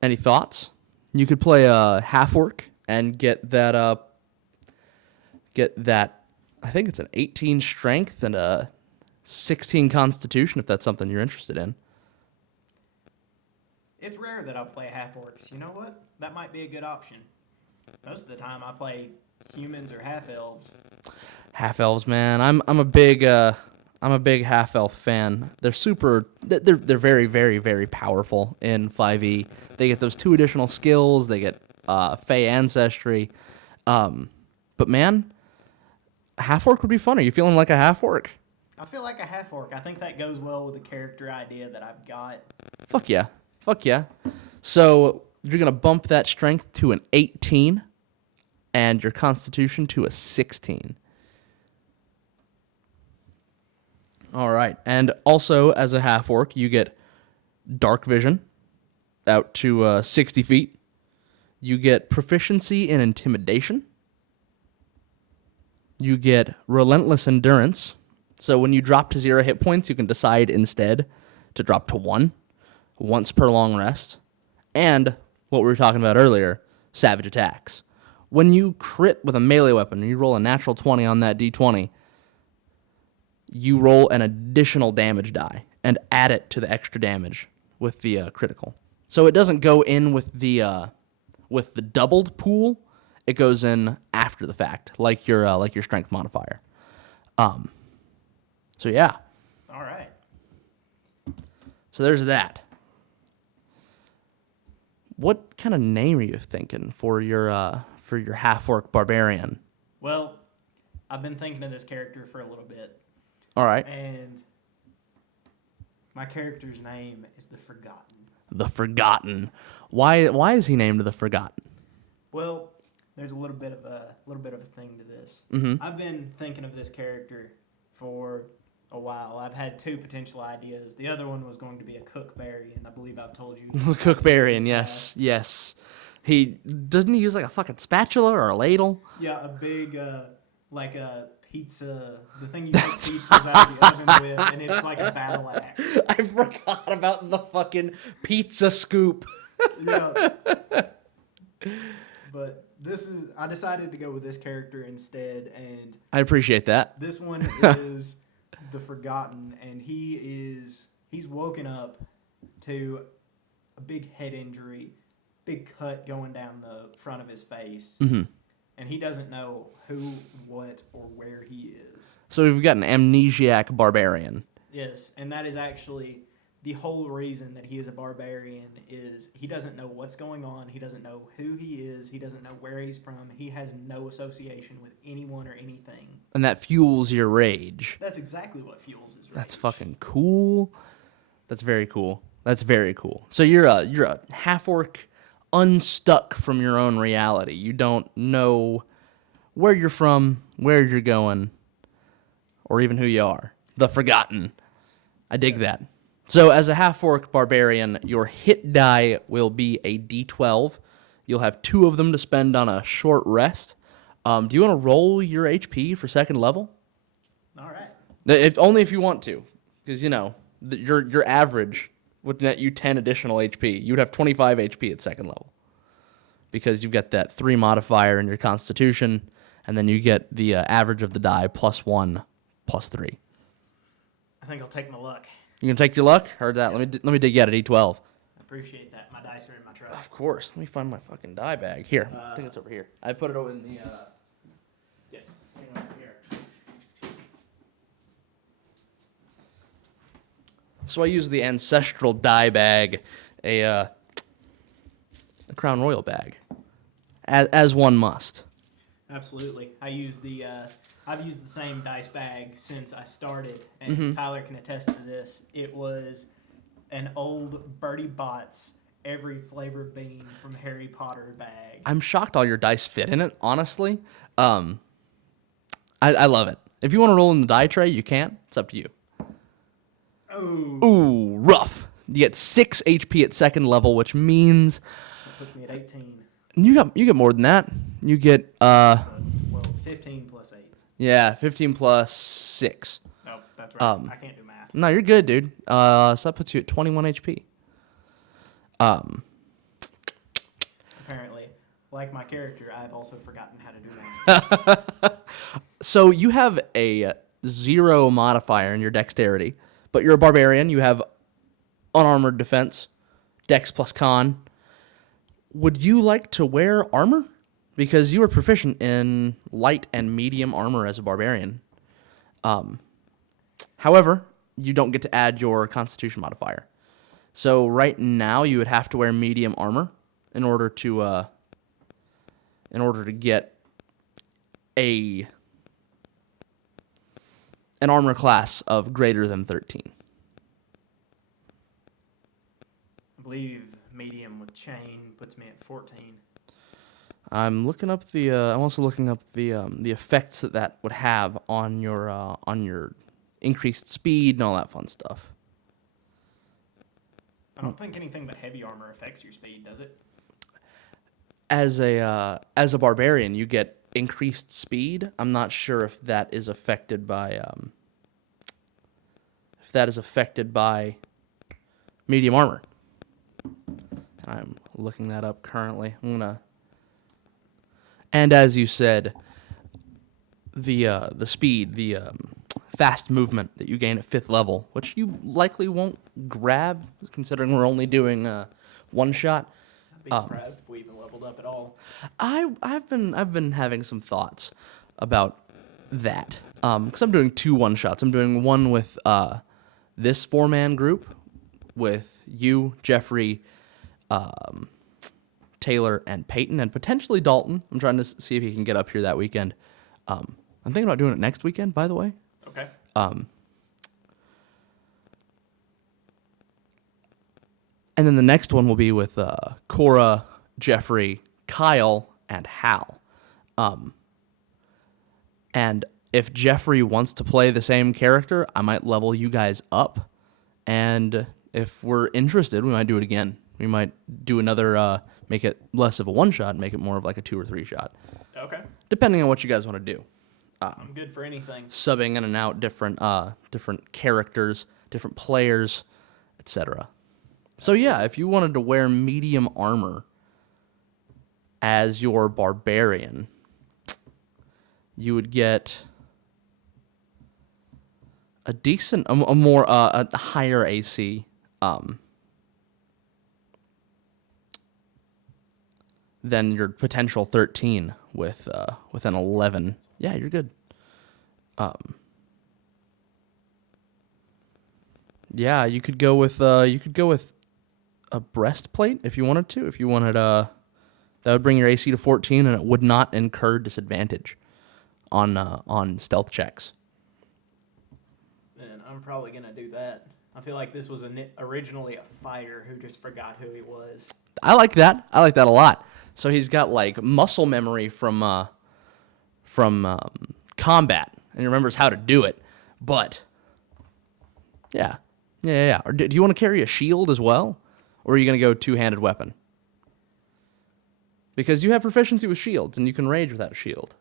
Any thoughts? You could play a half-orc and get that, I think it's an 18 strength and a 16 constitution, if that's something you're interested in. It's rare that I'll play half-orcs. You know what? That might be a good option. Most of the time I play humans or half-elves. Half-elves, man. I'm a big half-elf fan. They're very, very, very powerful in 5e. They get those 2 additional skills. They get Fey ancestry. But man, a half-orc would be fun. Are you feeling like a half-orc? I feel like a half-orc. I think that goes well with the character idea that I've got. Fuck yeah. So you're going to bump that strength to an 18 and your constitution to a 16. All right. And also, as a half-orc, you get dark vision out to 60 feet. You get proficiency in intimidation. You get relentless endurance. So when you drop to 0 hit points, you can decide instead to drop to 1 once per long rest. And what we were talking about earlier, savage attacks. When you crit with a melee weapon and you roll a natural 20 on that d20, you roll an additional damage die and add it to the extra damage with the critical. So it doesn't go in with the doubled pool. It goes in after the fact, like your strength modifier. So yeah. All right. So there's that. What kind of name are you thinking for your half-orc barbarian? Well, I've been thinking of this character for a little bit. All right. And my character's name is the Forgotten. The Forgotten. Why is he named the Forgotten? Well, there's a little bit of a thing to this. Mm-hmm. I've been thinking of this character for a while. I've had 2 potential ideas. The other one was going to be a Cookbarian. I believe I've told you. Cookbarian, yes. He doesn't he use like a fucking spatula or a ladle? Yeah, a big like a pizza, the thing you make pizzas out of the oven with, and it's like a battle axe. I forgot about the fucking pizza scoop. Yeah. But I decided to go with this character instead, and I appreciate that. this one is the Forgotten, and he's woken up to a big head injury, big cut going down the front of his face. Mm-hmm. And he doesn't know who, what, or where he is. So we've got an amnesiac barbarian. Yes, and that is actually the whole reason that he is a barbarian is he doesn't know what's going on. He doesn't know who he is. He doesn't know where he's from. He has no association with anyone or anything. And that fuels your rage. That's exactly what fuels his rage. That's fucking cool. That's very cool. That's very cool. So you're a half-orc unstuck from your own reality. You don't know where you're from, where you're going, or even who you are. The Forgotten. I dig that. So as a half-orc barbarian, your hit die will be a d12. You'll have 2 of them to spend on a short rest. Do you want to roll your HP for second level? All right. Only if you want to, because your average would net you 10 additional HP. You'd have 25 HP at second level, because you've got that 3 modifier in your Constitution, and then you get the average of the die +1, +3. I think I'll take my luck. You gonna take your luck? Heard that. Let me dig you out a d12. I appreciate that. My dice are in my truck. Of course. Let me find my fucking die bag. Here. I think it's over here. I put it over in the. Yes. Hang on over here. So I use the ancestral die bag, a Crown Royal bag, as one must. Absolutely. I've used the same dice bag since I started, and Tyler can attest to this. It was an old Bertie Bott's every flavor bean from Harry Potter bag. I'm shocked all your dice fit in it, honestly. I love it. If you want to roll in the die tray, you can. It's up to you. Oh. Ooh, rough. You get 6 HP at second level, which means That puts me at 18. you get more than that. You get Well, 15 plus 8. yeah, 15 plus 6. Nope, that's right. I can't do math. No, you're good, dude. So that puts you at 21 HP. Apparently, like my character, I've also forgotten how to do math. So you have a 0 modifier in your dexterity, but you're a barbarian. You have unarmored defense, dex plus con. Would you like to wear armor? Because you are proficient in light and medium armor as a barbarian. However, you don't get to add your constitution modifier. So right now you would have to wear medium armor in order to get an armor class of greater than 13. I believe medium with chain puts me at 14. I'm also looking up the effects that would have on your increased speed and all that fun stuff. I don't think anything but heavy armor affects your speed, does it? As a barbarian, you get increased speed. I'm not sure if that is affected by medium armor. I'm looking that up currently. And as you said, the speed, the fast movement that you gain at 5th level, which you likely won't grab, considering we're only doing one shot. I'd be surprised if we even leveled up at all. I've been having some thoughts about that, because I'm doing 2 one-shots. I'm doing one with this 4-man group with you, Jeffrey, Taylor, and Peyton, and potentially Dalton. I'm trying to see if he can get up here that weekend. I'm thinking about doing it next weekend, by the way. Okay. And then the next one will be with Cora, Jeffrey, Kyle, and Hal. And if Jeffrey wants to play the same character, I might level you guys up. And if we're interested, we might do it again. We might do another, make it less of a one-shot, make it more of like a 2 or 3 shot. Okay. Depending on what you guys want to do. I'm good for anything. Subbing in and out different characters, different players, etc. So yeah, if you wanted to wear medium armor as your barbarian, you would get a decent, a higher AC. Than your potential 13 with an 11. Yeah, you're good. Yeah, you could go with a breastplate if you wanted to. If you wanted that would bring your AC to 14, and it would not incur disadvantage on stealth checks. Then I'm probably gonna do that. I feel like this was originally a fighter who just forgot who he was. I like that. I like that a lot. So he's got like muscle memory from combat, and he remembers how to do it. But yeah. Or do you want to carry a shield as well, or are you gonna go two-handed weapon? Because you have proficiency with shields, and you can rage without a shield.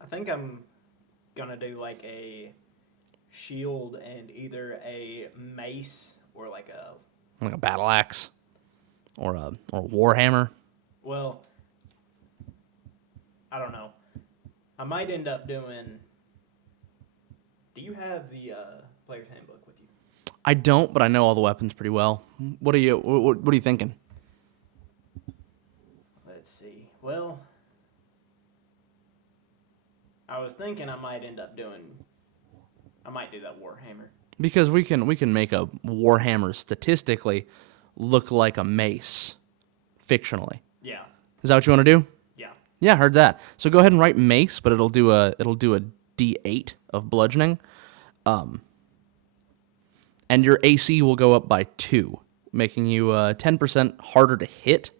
I think I'm gonna do like a shield and either a mace or like Like a battle axe, or a warhammer. well, I don't know. I might end up doing. Do you have the player's handbook with you? I don't, but I know all the weapons pretty well. What are you thinking? Let's see. Well, I was thinking I might do that warhammer. Because we can make a warhammer statistically look like a mace, fictionally. Yeah. Is that what you want to do? Yeah. Yeah, heard that. So go ahead and write mace, but it'll do a D8 of bludgeoning, and your AC will go up by 2, making you 10% harder to hit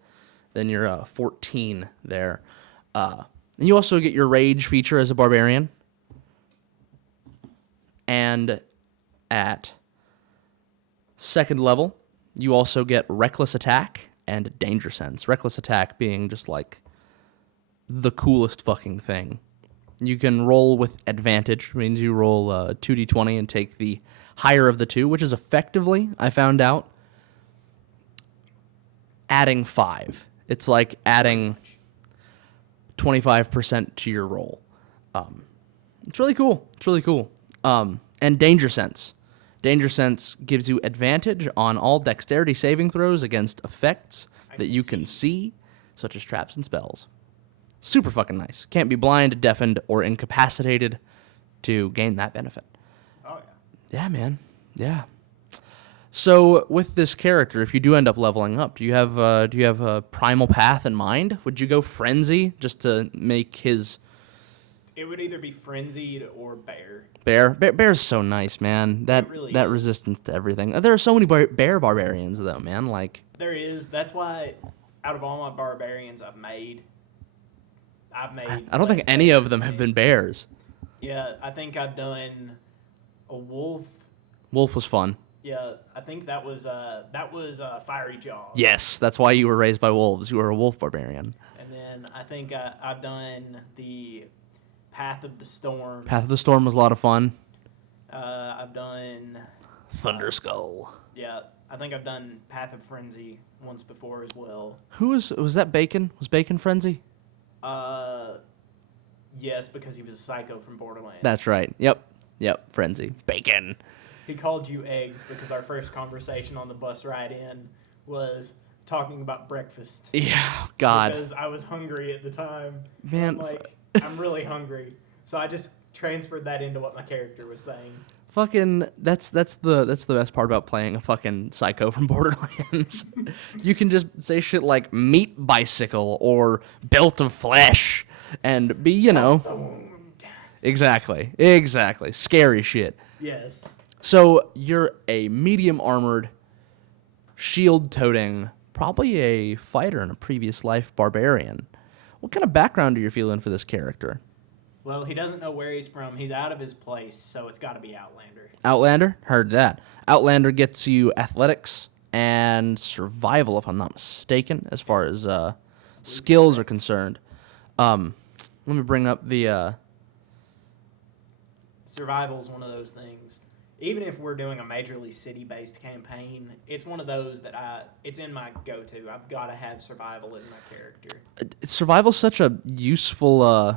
than your 14 there. And you also get your rage feature as a barbarian, and at second level, you also get reckless attack and danger sense. Reckless attack being just like the coolest fucking thing. You can roll with advantage, which means you roll 2d20 and take the higher of the two, which is effectively, I found out, adding 5. It's like adding 25% to your roll. It's really cool. And danger sense. Danger sense gives you advantage on all dexterity saving throws against effects that you can see, such as traps and spells. Super fucking nice. Can't be blind, deafened, or incapacitated to gain that benefit. Oh yeah. Yeah, man. Yeah. So with this character, if you do end up leveling up, do you have a primal path in mind? Would you go frenzy just to make his It would either be frenzied or bear. Bear's so nice, man. That really that is. resistance to everything. There are so many bear barbarians though, man. Like There is. That's why out of all my barbarians I've made I don't think any of them have been bears. Yeah, I think I've done a wolf. Wolf was fun. Yeah, I think that was Fiery Jaws. Yes, that's why you were raised by wolves. You were a wolf barbarian. And then I think I've done the Path of the Storm. Path of the Storm was a lot of fun. I've done Thunder Skull. Yeah, I think I've done Path of Frenzy once before as well. Was that Bacon? Was Bacon Frenzy? Yes, because he was a psycho from Borderlands. That's right. Yep. Frenzy. Bacon. He called you eggs because our first conversation on the bus ride in was talking about breakfast. Yeah. God. Because I was hungry at the time. Man. I'm really hungry. So I just transferred that into what my character was saying. Fucking that's the best part about playing a fucking psycho from Borderlands. You can just say shit like meat bicycle or belt of flesh and be, Exactly. Scary shit. Yes. So you're a medium armored, shield toting, probably a fighter in a previous life barbarian. What kind of background are you feeling for this character? Well, he doesn't know where he's from. He's out of his place, so it's got to be Outlander. Outlander? Heard that. Outlander gets you athletics and survival, if I'm not mistaken, as far as skills are concerned. Let me bring up the... Survival's one of those things. Even if we're doing a majorly city-based campaign, it's one of those that it's in my go-to. I've got to have survival in my character. Survival's such a useful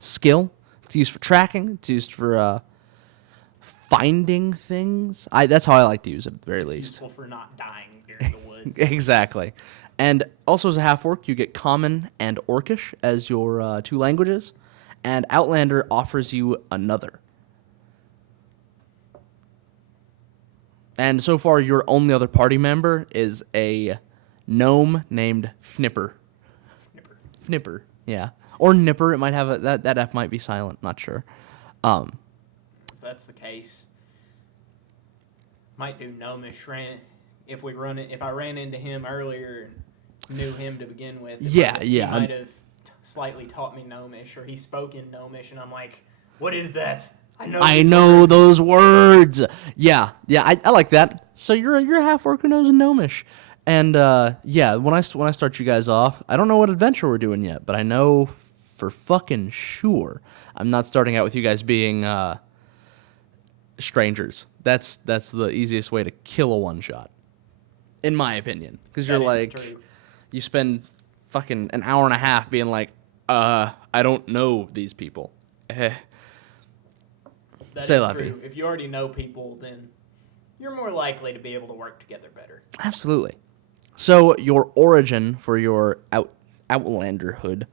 skill. It's used for tracking. It's used for finding things. That's how I like to use it at the very least. It's useful for not dying during the woods. Exactly. And also as a half-orc, you get Common and Orcish as your 2 languages. And Outlander offers you another. And so far, your only other party member is a gnome named Fnipper. Fnipper, yeah. Or Nipper, it might have that F might be silent, not sure. If that's the case, might do Gnomish if I ran into him earlier and knew him to begin with. He might have slightly taught me Gnomish, or he spoke in Gnomish, and I'm like, what is that? I know those words. Yeah, I like that. So you're a half orc who knows Gnomish. And when I start you guys off, I don't know what adventure we're doing yet, but I know for fucking sure I'm not starting out with you guys being strangers. That's the easiest way to kill a one shot, in my opinion, because you're like, true. You spend fucking an hour and a half being like, I don't know these people. That Say, is Laffy. true. If you already know people, then you're more likely to be able to work together better. Absolutely. So your origin for your outlanderhood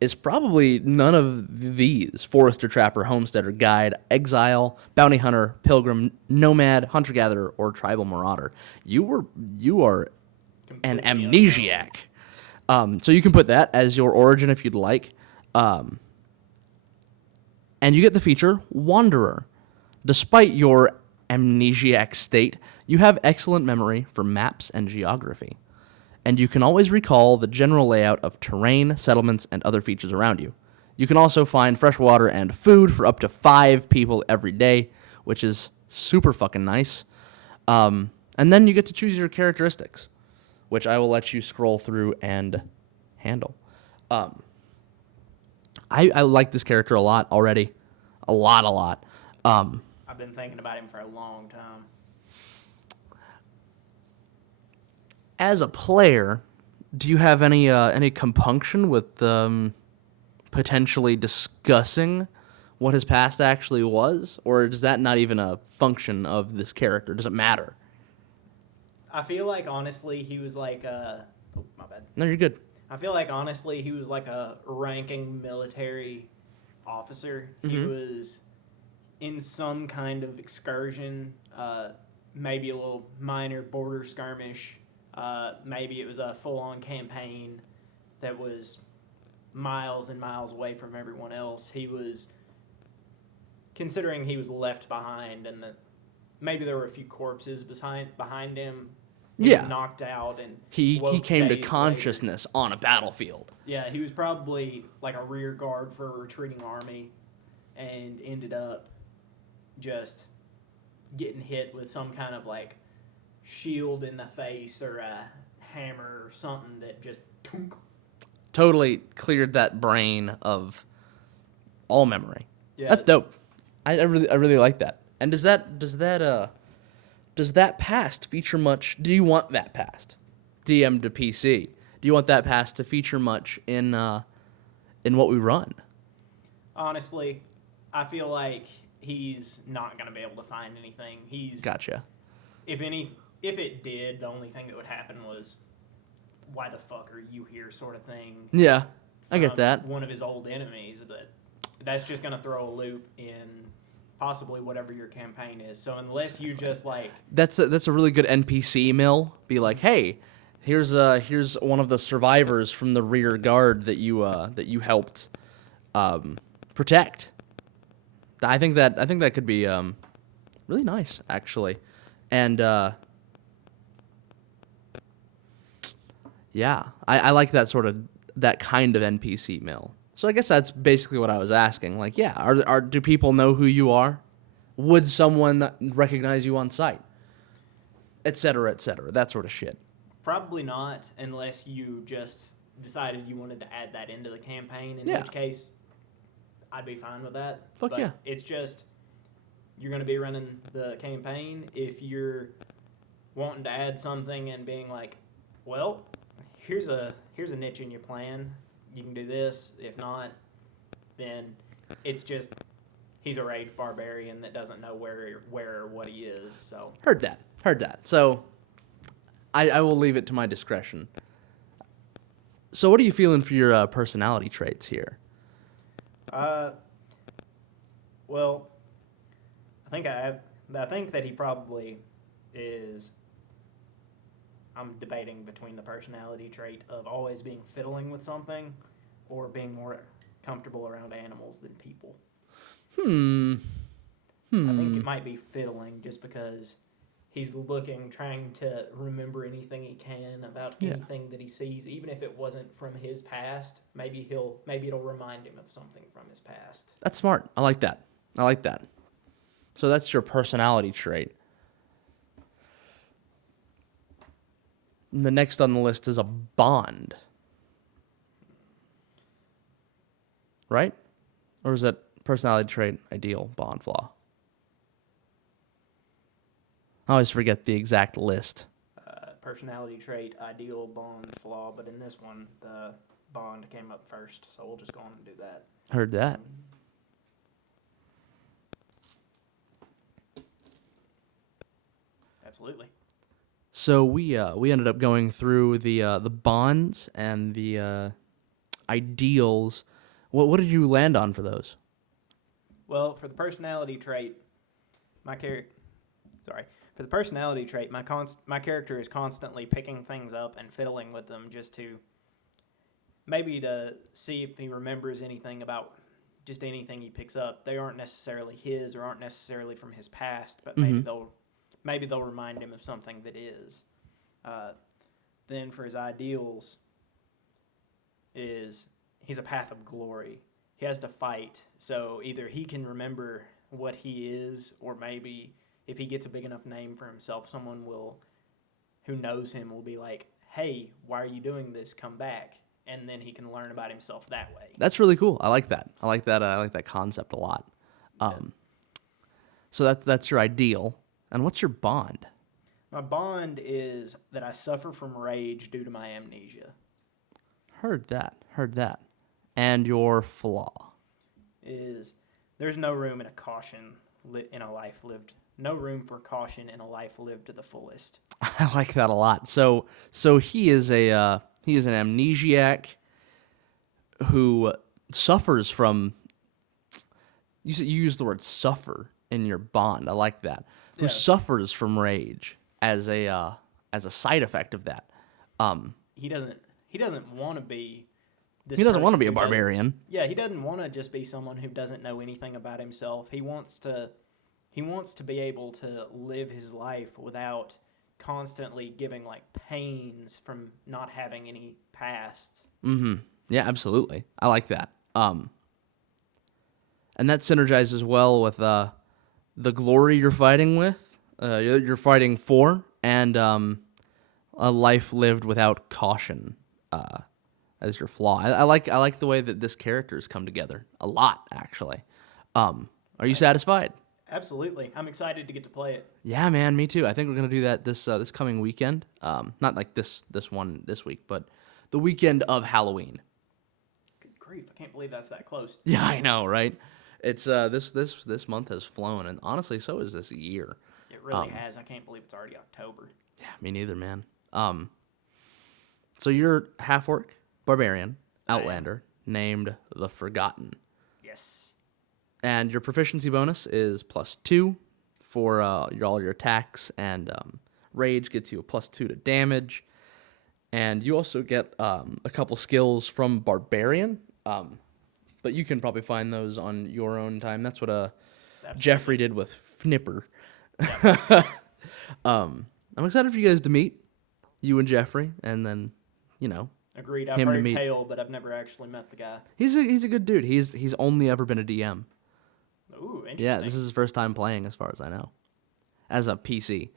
is probably none of these: forester, trapper, homesteader, guide, exile, bounty hunter, pilgrim, nomad, hunter-gatherer, or tribal marauder. You are an amnesiac. So you can put that as your origin if you'd like. And you get the feature Wanderer. Despite your amnesiac state, you have excellent memory for maps and geography, and you can always recall the general layout of terrain, settlements, and other features around you. You can also find fresh water and food for up to 5 people every day, which is super fucking nice. And then you get to choose your characteristics, which I will let you scroll through and handle. I like this character a lot already. A lot. I've been thinking about him for a long time. As a player, do you have any compunction with potentially discussing what his past actually was? Or is that not even a function of this character? Does it matter? I feel like, honestly, he was like a... Oh, my bad. No, you're good. I feel like, honestly, he was like a ranking military officer. Mm-hmm. He was in some kind of excursion, maybe a little minor border skirmish. Maybe it was a full-on campaign that was miles and miles away from everyone else. He was, considering he was left behind, and maybe there were a few corpses behind him. He was knocked out, and he came to consciousness later on a battlefield. Yeah, he was probably like a rear guard for a retreating army, and ended up just getting hit with some kind of like shield in the face or a hammer or something that just totally cleared that brain of all memory. Yeah, that's dope. I really like that. And does that past feature much? Do you want that past, DM to PC? Do you want that past to feature much in what we run? Honestly, I feel like he's not going to be able to find anything. Gotcha. If it did, the only thing that would happen was, why the fuck are you here, sort of thing. Yeah, I get that. One of his old enemies, but that's just going to throw a loop in possibly whatever your campaign is. So unless you just like... That's a really good NPC mill. Be like, hey, here's one of the survivors from the rear guard that you helped protect. I think that could be really nice, actually. And yeah, I like that kind of NPC mill. So I guess that's basically what I was asking. Like, yeah, do people know who you are? Would someone recognize you on sight? Et cetera, that sort of shit. Probably not, unless you just decided you wanted to add that into the campaign, in which case I'd be fine with that. Fuck yeah. It's just, you're going to be running the campaign. If you're wanting to add something and being like, well, here's a niche in your plan, you can do this. If not, then it's just he's a raid barbarian that doesn't know where or what he is. So heard that. So I will leave it to my discretion. So what are you feeling for your personality traits here? Well, I think I think that he probably is. I'm debating between the personality trait of always being fiddling with something or being more comfortable around animals than people. I think it might be fiddling just because he's trying to remember anything he can about anything that he sees, even if it wasn't from his past. Maybe it'll remind him of something from his past. That's smart. I like that. So that's your personality trait. And the next on the list is a bond. Right? Or is that personality trait, ideal, bond, flaw? I always forget the exact list. Personality trait, ideal, bond, flaw, but in this one, the bond came up first, so we'll just go on and do that. Heard that. Absolutely. So we ended up going through the bonds and the ideals. What did you land on for those? Well, for the personality trait, my character is constantly picking things up and fiddling with them just to see if he remembers anything about just anything he picks up. They aren't necessarily his or aren't necessarily from his past, but maybe they'll remind him of something that is. Then for his ideals he's a path of glory. He has to fight, so either he can remember what he is, or maybe if he gets a big enough name for himself, someone who knows him will be like, hey, why are you doing this? Come back. And then he can learn about himself that way. That's really cool. I like that. I like that concept a lot. So that's your ideal. And what's your bond? My bond is that I suffer from rage due to my amnesia. Heard that. And your flaw? Is there's no room in a life lived. No room for caution in a life lived to the fullest. I like that a lot. So he is an amnesiac who suffers from. You used the word suffer in your bond. I like that. Yeah. Who suffers from rage as a side effect of that. He doesn't want to be. He doesn't want to be a barbarian. He doesn't want to just be someone who doesn't know anything about himself. He wants to be able to live his life without constantly giving pains from not having any past. Mm-hmm. Yeah, absolutely. I like that. And that synergizes well with the glory you're fighting with, you're fighting for, and a life lived without caution as your flaw. I like the way that this character has come together a lot, actually. Are you satisfied? Absolutely. I'm excited to get to play it. Yeah, man, me too. I think we're gonna do that this coming weekend. Not like this one this week, but the weekend of Halloween. Good grief! I can't believe that's that close. Yeah, I know, right? It's this month has flown, and honestly, so is this year. It really has. I can't believe it's already October. Yeah, me neither, man. So you're half-orc, barbarian, outlander, named the Forgotten. Yes. And your proficiency bonus is +2 for all your attacks, and rage gets you a +2 to damage. And you also get a couple skills from Barbarian, but you can probably find those on your own time. That's what Jeffrey did with Fnipper. I'm excited for you guys to meet, you and Jeffrey, and then, Agreed. I've heard tale, but I've never actually met the guy. He's a good dude. He's only ever been a DM. Ooh, interesting. Yeah, this is his first time playing, as far as I know, as a PC.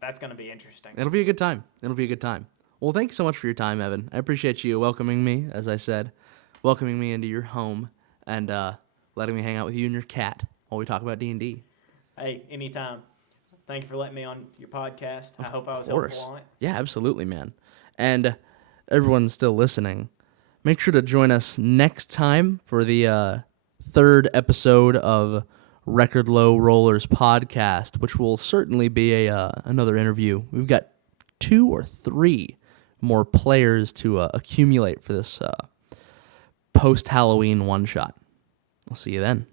That's going to be interesting. It'll be a good time. Well, thank you so much for your time, Evan. I appreciate you welcoming me, as I said, welcoming me into your home, and letting me hang out with you and your cat while we talk about D&D. Hey, anytime. Thank you for letting me on your podcast. I hope I was helpful on it. Yeah, absolutely, man. And everyone's still listening. Make sure to join us next time for the third episode of Record Low Rollers podcast, which will certainly be another interview. We've got 2 or 3 more players to accumulate for this post-Halloween one-shot. I'll see you then.